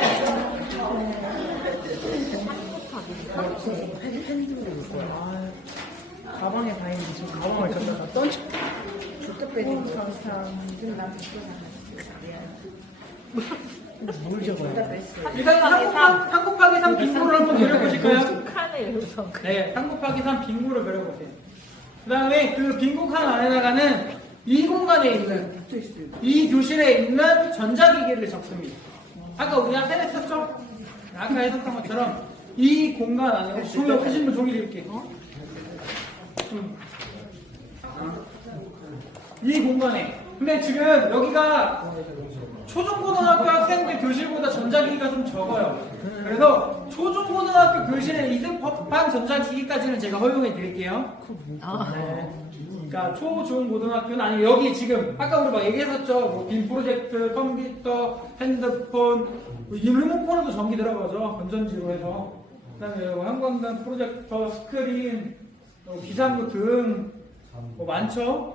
펜도 올 거야. 가방에 다 있는데 저 가방을 저기다 던져. 줬다 빼고. 뭘 적어요? 일단 3 곱하기 3 빙고를 한번 그려보실까요? 칸에 여기서. 네, 3 곱하기 3 빙고를 그려보세요. 그 다음에 그 빙고 칸 안에다가는 이 공간에 있는 이 교실에 있는 전자기기를 적습니다. 아까 우리 아까 했었죠? 아까 했었던 것처럼 이 공간 안에 종이 없으신 분 종이 드릴게. 이 공간에. 근데 지금 여기가 초중고등학교 학생들 교실보다 전자기기가 좀 적어요. 그래서 초중고등학교 교실에 있는 법한 전자기기까지는 제가 허용해 드릴게요. 네. 그러니까 초중고등학교는 아니 여기 지금 아까 우리 막 얘기했었죠. 뭐 빔 프로젝트, 컴퓨터, 핸드폰, 뭐 이 리모컨에도 전기 들어가죠. 건전지로 해서. 그다음에 형광등 프로젝터, 스크린, 비상구 등 뭐 많죠.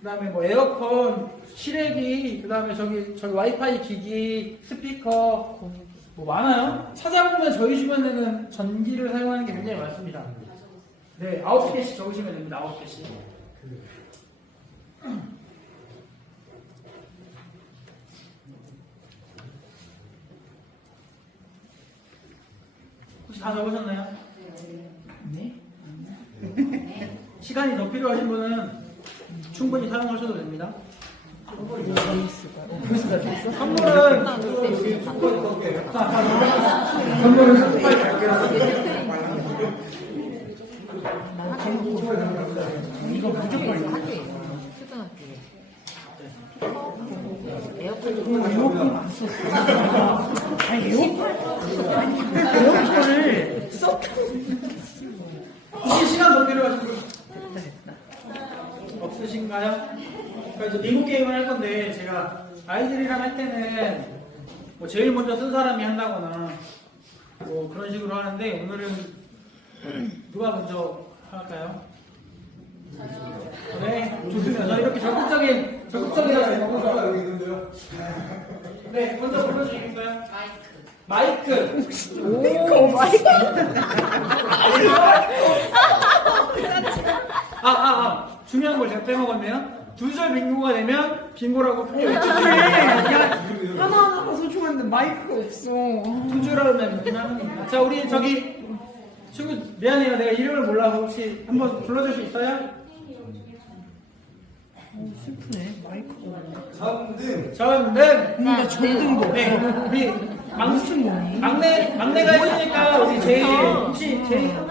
그다음에 뭐 에어컨, 실외기, 그다음에 저기 와이파이 기기, 스피커 뭐 많아요. 찾아보면 저희 주변에는 전기를 사용하는 게 굉장히 많습니다. 네, 9개씩 적으시면 됩니다. 9개씩. 혹시 다 적으셨나요? 네. 시간이 더 필요하신 분은 충분히 사용하셔도 됩니다. 선물은 이거 무조건 학교에 있어. 초등학교에. 에어컨 안 써. 아니 에어컨을 써. 혹시 시간 더 필요하신 분? 없으신가요? 그러니까 이제 빙고 게임을 할 건데 제가 아이들이랑 할 때는 뭐 제일 먼저 쓴 사람이 한다거나 뭐 그런 식으로 하는데 오늘은 누가 먼저 할까요? 네, 좋습니다. 저 이렇게 적극적인 적극적이라서 뭔가 여기 있는데요. 네, 먼저 불러주시겠어요? 마이크. 오, 마이크. 중요한 걸 제가 빼먹었네요. 두 줄 빙고가 되면 빙고라고 표현해 야, 하나하나가 소중한데 마이크가 없어. 두 줄 하면 그냥. 자, 우리 저기 친구 미안해요. 내가 이름을 몰라서 혹시 한번 불러줄 수 있어요? 슬프네, 마이크가. 전등. 전등. 뭔가 전등도. 네, 우리 무슨 뭐니? 막내가 있으니까 우리 제일 혹시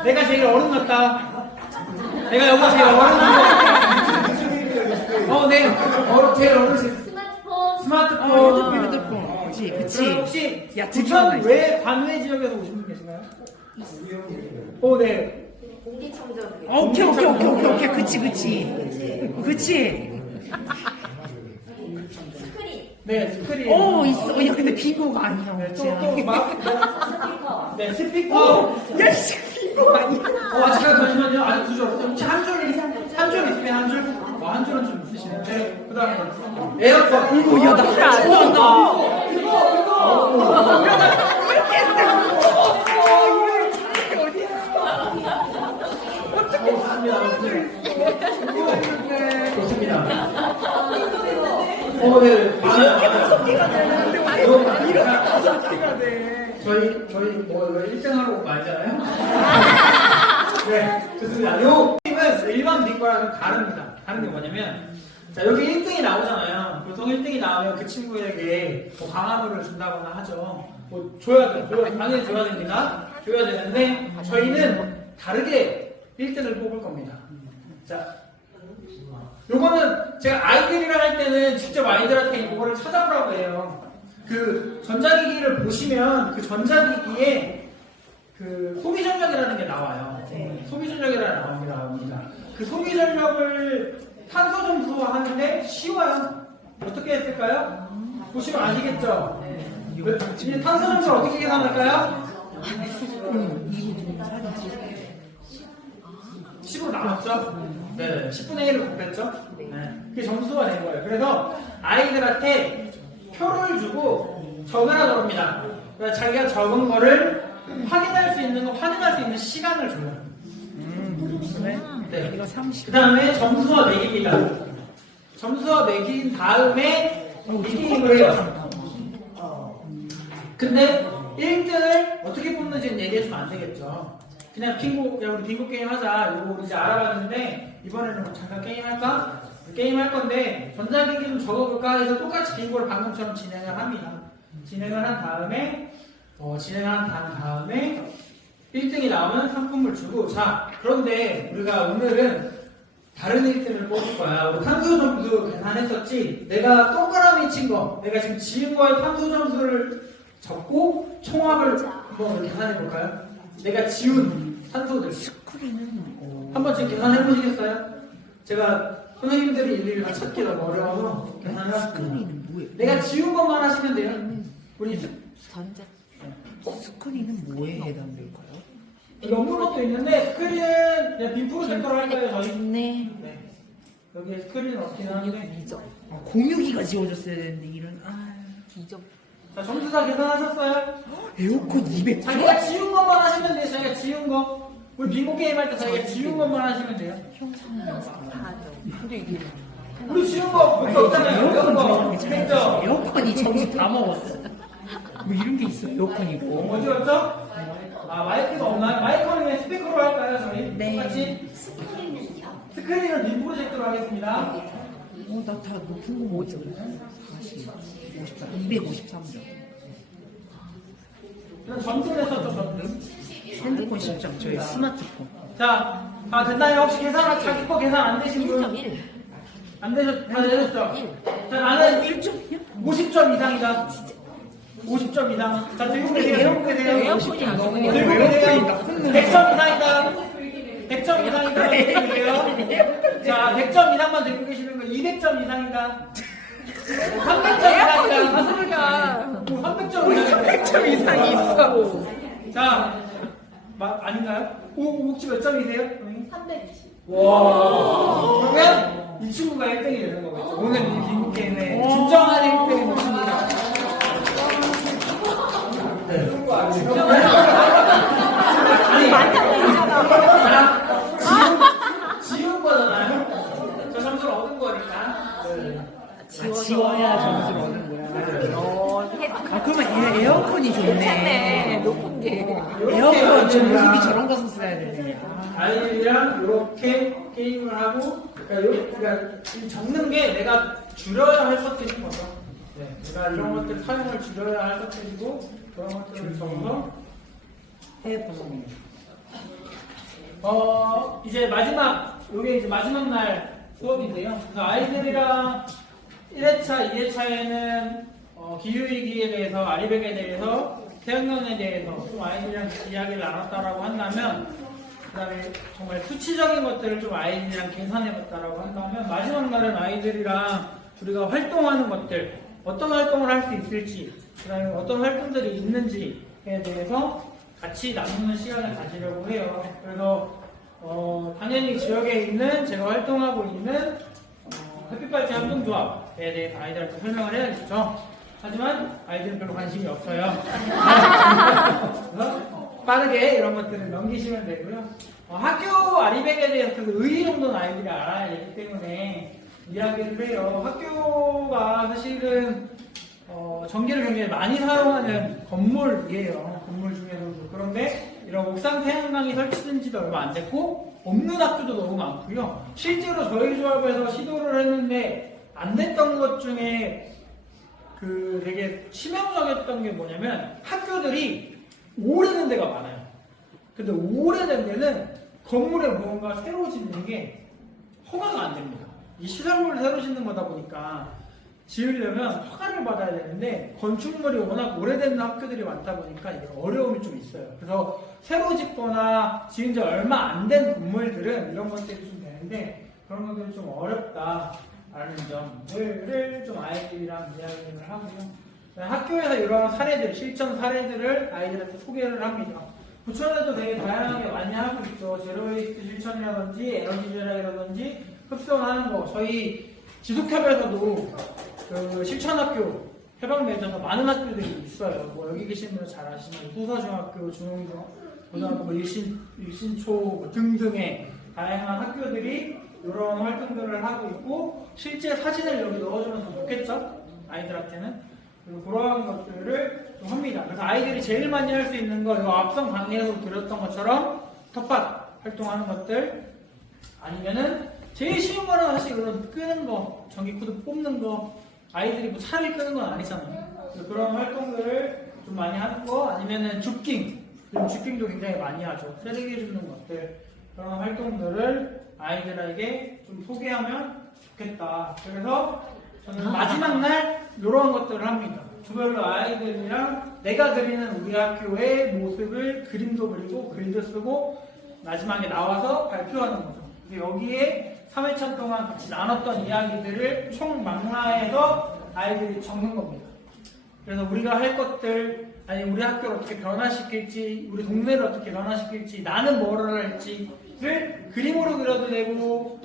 내가 제일 어른 같다. 내가 여기서 제일 어른 같다. 네, 제일 어르신. 스마트폰. 휴대폰. 그치, 그치. 그럼 혹시 야, 부천 외 관외 지역에서 오신 분 계신가요? 네. 오케이. 그치. 네, 스크린. 있어. 야, 근데 빙고가 아니야. 네, 어찌야. 네, 스피커. 야, 씨, 빙고가 아니야. 잠시만요. 아직 두 줄. 혹시 한 줄 있으면 한 줄? 한 줄은 좀 있으시네. 네, 그 다음에 에어컨. 이거, 야, 나 하나도 안 나와. 좋습니다. 네. 저희 뭐 1등 하러 말잖아요. 네, 좋습니다. 요 팀은 일반 빙고랑은 다릅니다. 다른 게 뭐냐면, 자, 여기 1등이 나오잖아요. 보통 1등이 나오면 그 친구에게 뭐 강화도를 준다거나 하죠. 뭐, 당연히 줘야 됩니다. 줘야 되는데, 저희는 다르게 1등을 뽑을 겁니다. 자, 요거는 제가 아이들이랑 할 때는 직접 아이들한테 이거를 찾아보라고 해요. 그 전자기기를 보시면 그 전자기기에 그 소비전력이라는 게 나와요. 소비전력이라는 게 나옵니다. 그 소비전력을 탄소 점수화 하는데 쉬워요. 어떻게 했을까요? 보시면 아시겠죠? 지금 탄소 점수를 어떻게 계산할까요? 10으로 나눴죠? 네, 10분의 1을 곱했죠? 네. 그게 점수가 된 거예요. 그래서 아이들한테 표를 주고 적으라 그럽니다. 그래서 자기가 적은 거를 확인할 수 있는 시간을 줘요. 네. 이거 30. 그 다음에 점수와 매깁니다. 점수와 매긴 다음에 미팅을 해요. 근데 1등을 어떻게 뽑는지는 얘기해주면 안 되겠죠. 그냥 우리 빙고 게임 하자. 이거 이제 알아봤는데, 이번에는 뭐 잠깐 게임 할까? 게임 할 건데, 전자기기 좀 적어볼까 해서 똑같이 빙고를 방금처럼 진행을 합니다. 진행을 한 다음에, 1등이 나오면 상품을 주고, 자, 그런데 우리가 오늘은 다른 1등을 뽑을 거야. 우리 탄소 점수 계산했었지? 내가 동그라미 친 거, 내가 지금 지은 거에 탄소 점수를 적고, 총합을 한번 계산해볼까요? 내가 지운 탄소들. 스크린은 한번 지금 계산해보시겠어요? 제가 선생님들이 일일이 다 찾기 너무 어려워서 계산해봤습니다. 스크린은 뭐예요? 내가 지운 것만 하시면 돼요. 우리 스크린은 뭐에 해당될까요? 여기 없는 것도 있는데 스크린은 그냥 빔 프로젝터로 할까요 저희? 네. 네. 여기에 스크린은 없긴 한데. 공유기가 지워졌어야 되는데 이런 기적. 자, 점수 다 계산하셨어요? 에어컨 200. 자기가 지운 것만 하시면 돼요. 자기가 지운 거. 우리 빙고 게임 할 때 자기가 지운 것만 하시면 돼요. 근데 이게 우리 지운 거 몇 개 없잖아요. 이런 거. 에어컨이 그랬죠? 에어컨이 점수 다 먹었어. 뭐 이런 게 있어 에어컨이고. 어디였죠? 마이크가 없나요? 마이크는 그냥 스피커로 할까요, 저희? 네. 똑같이? 스크린은 빔 프로젝트로 하겠습니다. 나 다 높은 거 뭐죠? 40, 53, 253점. 그럼 점수를 했었죠, 점수. 핸드폰 실적 저희 스마트폰. 자, 다 됐나요? 혹시 자기 거 계산 안 되신 분? 1.1. 다 되셨죠? 자, 나는 1점이요? 50점 이상이다. 50점 이상. 자, 들고 계세요. 들고 계세요. 에어컨이 안 들고 나오네요. 계세요. 100점 이상이다. 100점 이상이다. 들고 계세요. 자, 100점 이상만 들고 계시는 거 200점 이상이다. 300점 이상이다. 300점 이상이다. 300점 이상이 있어. 자, 아닌가요? 혹시 몇 점이세요? 320. 와. 그러면 이 친구가 1등이 되는 거겠죠. 오늘 이 빙고 게임에 진정한 1등이 누굽니까? 지운 거잖아요. 저 점수를 얻은 거니까. 지워야 점수를 얻는 거야. 아, 그러면 에어컨이 좋네. 높은 게. 에어컨 좀 모습이 저런 거 써야 되네. 아이들이랑 이렇게 게임을 하고, 그러니까 적는 게 내가 줄여야 할 것들인 거죠. 네, 내가 이런 것들 사용을 줄여야 할 것들이고, 그런 것들을 적어서 해보면. 이제 요게 이제 마지막 날 수업인데요. 그래서 아이들이랑 1회차, 2회차에는 기후위기에 대해서, 아리백에 대해서, 태양광에 대해서 좀 아이들이랑 이야기를 나눴다라고 한다면, 그 다음에 정말 수치적인 것들을 좀 아이들이랑 계산해봤다라고 한다면, 마지막 날은 아이들이랑 우리가 활동하는 것들, 어떤 활동을 할 수 있을지, 그 다음에 어떤 활동들이 있는지에 대해서 같이 나누는 시간을 가지려고 해요. 그래서 당연히 지역에 있는 제가 활동하고 있는 햇빛발전 협동조합에 대해서 아이들한테 설명을 해야겠죠. 하지만 아이들은 별로 관심이 없어요. 그래서 빠르게 이런 것들을 넘기시면 되고요. 학교 아리백에 대해서 의 정도는 아이들이 알아야 되기 때문에 이야기를 해요. 학교가 사실은 전기를 굉장히 많이 사용하는 건물이에요. 건물 중에서도. 그런데 이런 옥상 태양광이 설치된 지도 얼마 안 됐고 없는 학교도 너무 많고요. 실제로 저희 조합에서 시도를 했는데 안 됐던 것 중에 되게 치명적이었던 게 뭐냐면 학교들이 오래된 데가 많아요. 근데 오래된 데는 건물에 무언가 새로 짓는 게 허가가 안 됩니다. 이 시설물을 새로 짓는 거다 보니까 지으려면 허가를 받아야 되는데 건축물이 워낙 오래된 학교들이 많다 보니까 이게 어려움이 좀 있어요. 그래서 새로 짓거나 지은 지 얼마 안 된 건물들은 이런 것들이 좀 되는데 그런 것들이 좀 어렵다라는 점을 좀 아이들이랑 이야기를 하고요. 학교에서 이런 사례들, 실전 사례들을 아이들한테 소개를 합니다. 부천에도 되게 다양하게 많이 하고 있죠. 제로웨이스트 실천이라든지 에너지 절약이라든지 흡수하는 거. 저희 지속협에서도 실천학교 해방맺어서 많은 학교들이 있어요. 뭐 여기 계신 분들 잘 아시는 소서중학교, 중흥고등학교, 일신초 등등의 다양한 학교들이 이런 활동들을 하고 있고 실제 사진을 여기 넣어주면 더 좋겠죠? 아이들한테는. 그리고 그러한 것들을 좀 합니다. 그래서 아이들이 제일 많이 할 수 있는 거, 이 앞선 강의에서 드렸던 것처럼 텃밭 활동하는 것들, 아니면은 제일 쉬운 거는 사실 이런 끄는 거, 전기 코드 뽑는 거, 아이들이 뭐 차를 끄는 건 아니잖아요. 그래서 그런 활동들을 좀 많이 하는 거, 아니면은 줍깅, 줍깅도 굉장히 많이 하죠. 쓰레기 줍는 것들, 그런 활동들을 아이들에게 좀 소개하면 좋겠다. 그래서 저는 마지막 날 이런 것들을 합니다. 주별로 아이들이랑 내가 그리는 우리 학교의 모습을 그림도 그리고 글도 쓰고 마지막에 나와서 발표하는 거죠. 그래서 여기에 3회차 동안 같이 나눴던 이야기들을 총망라해서 아이들이 적는 겁니다. 그래서 우리가 할 것들, 아니 우리 학교를 어떻게 변화시킬지, 우리 동네를 어떻게 변화시킬지, 나는 뭐를 할지를 그림으로 그려도 되고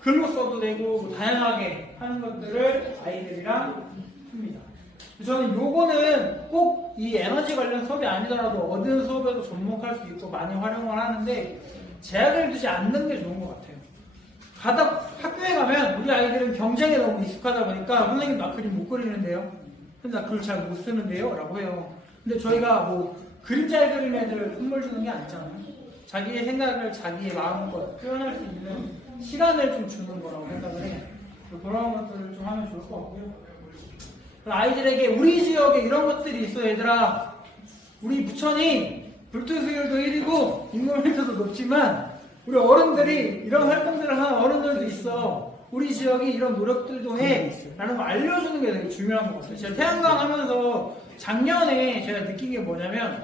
글로 써도 되고 뭐 다양하게 하는 것들을 아이들이랑 합니다. 저는 요거는 꼭 이 에너지 관련 수업이 아니더라도 어떤 수업에도 접목할 수 있고 많이 활용을 하는데 제약을 두지 않는 게 좋은 것 같아요. 학교에 가면 우리 아이들은 경쟁에 너무 익숙하다 보니까 선생님 나 그림 못 그리는데요. 근데 나 글 잘 못 쓰는데요. 라고 해요. 근데 저희가 뭐 그림 잘 그리는 애들 선물 주는 게 아니잖아요. 자기의 생각을 자기의 마음껏 표현할 수 있는 시간을 좀 주는 거라고 생각을 해요. 그런 것들을 좀 하면 좋을 것 같고요. 아이들에게 우리 지역에 이런 것들이 있어. 얘들아, 우리 부천이 불투수율도 1위고 인구 밀도도 높지만 우리 어른들이 이런 활동들을 하는 어른들도 있어. 우리 지역이 이런 노력들도 해. 라는 거 알려주는 게 되게 중요한 것 같아요. 제가 태양광 하면서 작년에 제가 느낀 게 뭐냐면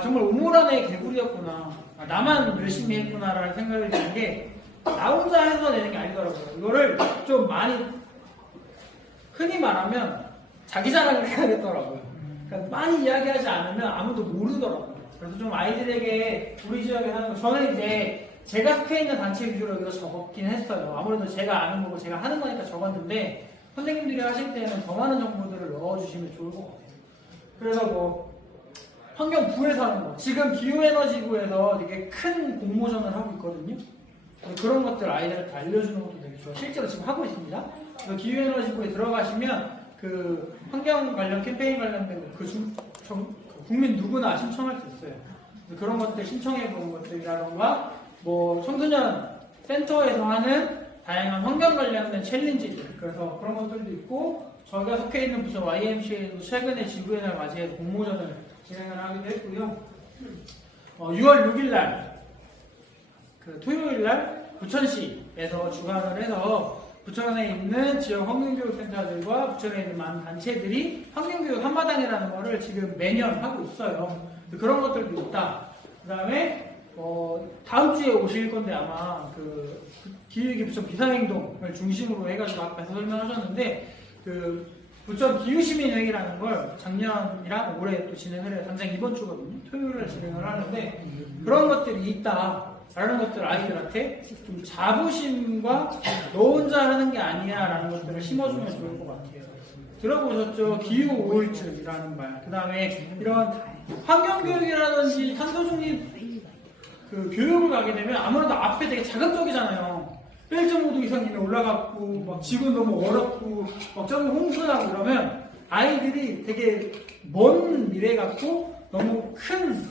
정말 우물안의 개구리였구나. 나만 열심히 했구나라는 생각이 드는 게 나 혼자 해서 되는 게 아니더라고요. 이거를 좀 많이 흔히 말하면 자기 자랑을 해야겠더라고요. 그러니까 많이 이야기하지 않으면 아무도 모르더라고요. 그래서 좀 아이들에게 우리 지역에 하는 거, 저는 이제 제가 속해 있는 단체 위주로 여기서 적었긴 했어요. 아무래도 제가 아는 거고 제가 하는 거니까 적었는데 선생님들이 하실 때는 더 많은 정보들을 넣어주시면 좋을 것 같아요. 그래서 뭐 환경부에서 하는 거, 지금 기후에너지부에서 되게 큰 공모전을 하고 있거든요. 그런 것들 아이들한테 알려주는 것도 되게 좋아요. 실제로 지금 하고 있습니다. 그래서 기후에너지부에 들어가시면 그 환경 관련 캠페인 관련된 국민 누구나 신청할 수 있어요. 그런 것들 신청해 보는 것들이라던가 뭐 청소년 센터에서 하는 다양한 환경 관련된 챌린지들, 그래서 그런 것들도 있고, 저희가 속해 있는 부서 YMCA도 최근에 지구의 날 맞이해서 공모전을 진행을 하기도 했고요. 6월 6일 날, 그 토요일 날 부천시에서 주관을 해서 부천에 있는 지역 환경교육센터들과 부천에 있는 많은 단체들이 환경교육 한마당이라는 거를 지금 매년 하고 있어요. 그런 것들도 있다. 그 다음에 다음 주에 오실 건데 아마 그 기후위기 부천 비상행동을 중심으로 해가지고 앞에서 설명하셨는데 그 부천 기후시민회의라는 걸 작년이랑 올해 또 진행을 해요. 당장 이번 주거든요. 토요일에 진행을 하는데 그런 것들이 있다라는 것들 아이들한테 좀 자부심과 너 혼자 하는 게 아니야 라는 것들을 심어주면 좋을 것 같아요. 들어보셨죠? 기후 우울증이라는 말. 그 다음에 이런 환경교육이라든지 탄소중립 그 교육을 가게 되면 아무래도 앞에 되게 자극적이잖아요. 1.5도 이상이면 올라갔고, 막 지구 너무 어렵고, 막 저기 홍수나고 그러면 아이들이 되게 먼 미래 같고 너무 큰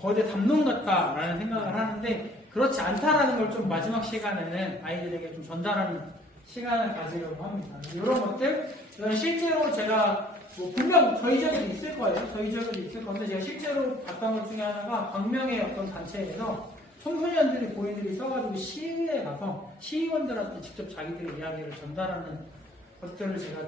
거대 담론 같다라는 생각을 하는데 그렇지 않다라는 걸 좀 마지막 시간에는 아이들에게 좀 전달하는 시간을 가지려고 합니다. 이런 것들, 실제로 제가 뭐 분명 저희 지역에도 있을 거예요. 저희 지역에도 있을 건데 제가 실제로 봤던 것 중에 하나가 광명의 어떤 단체에서 청소년들이 본인들이 써가지고 시의회에 가서 시의원들한테 직접 자기들의 이야기를 전달하는 것들을 제가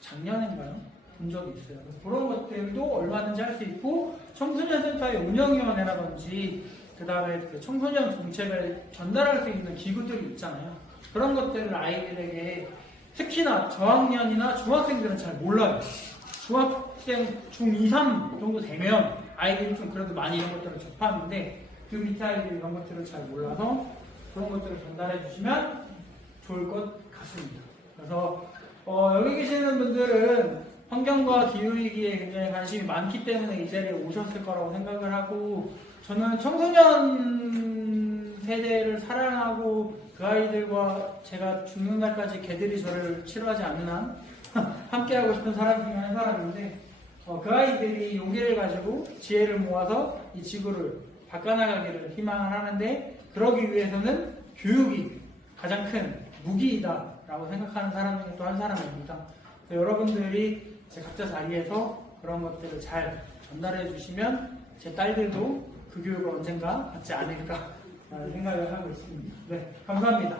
작년인가요? 본 적이 있어요. 그런 것들도 얼마든지 할 수 있고 청소년센터의 운영위원회라든지 그 다음에 그 청소년 정책을 전달할 수 있는 기구들이 있잖아요. 그런 것들을 아이들에게 특히나 저학년이나 중학생들은 잘 몰라요. 중학생, 중2, 3 정도 되면 아이들이 좀 그래도 많이 이런 것들을 접하는데 그 밑에 아이들이 이런 것들을 잘 몰라서 그런 것들을 전달해 주시면 좋을 것 같습니다. 그래서 여기 계시는 분들은 환경과 기후위기에 굉장히 관심이 많기 때문에 이 자리에 오셨을 거라고 생각을 하고 저는 청소년 세대를 사랑하고 그 아이들과 제가 죽는 날까지 걔들이 저를 치료하지 않는 한 함께하고 싶은 사람 중에 한 사람인데 그 아이들이 용기를 가지고 지혜를 모아서 이 지구를 바꿔나가기를 희망을 하는데 그러기 위해서는 교육이 가장 큰 무기이다 라고 생각하는 사람 중에 또 한 사람입니다. 여러분들이 제 각자 자리에서 그런 것들을 잘 전달해 주시면 제 딸들도 그 교육을 언젠가 받지 않을까 생각을 하고 있습니다. 네, 감사합니다.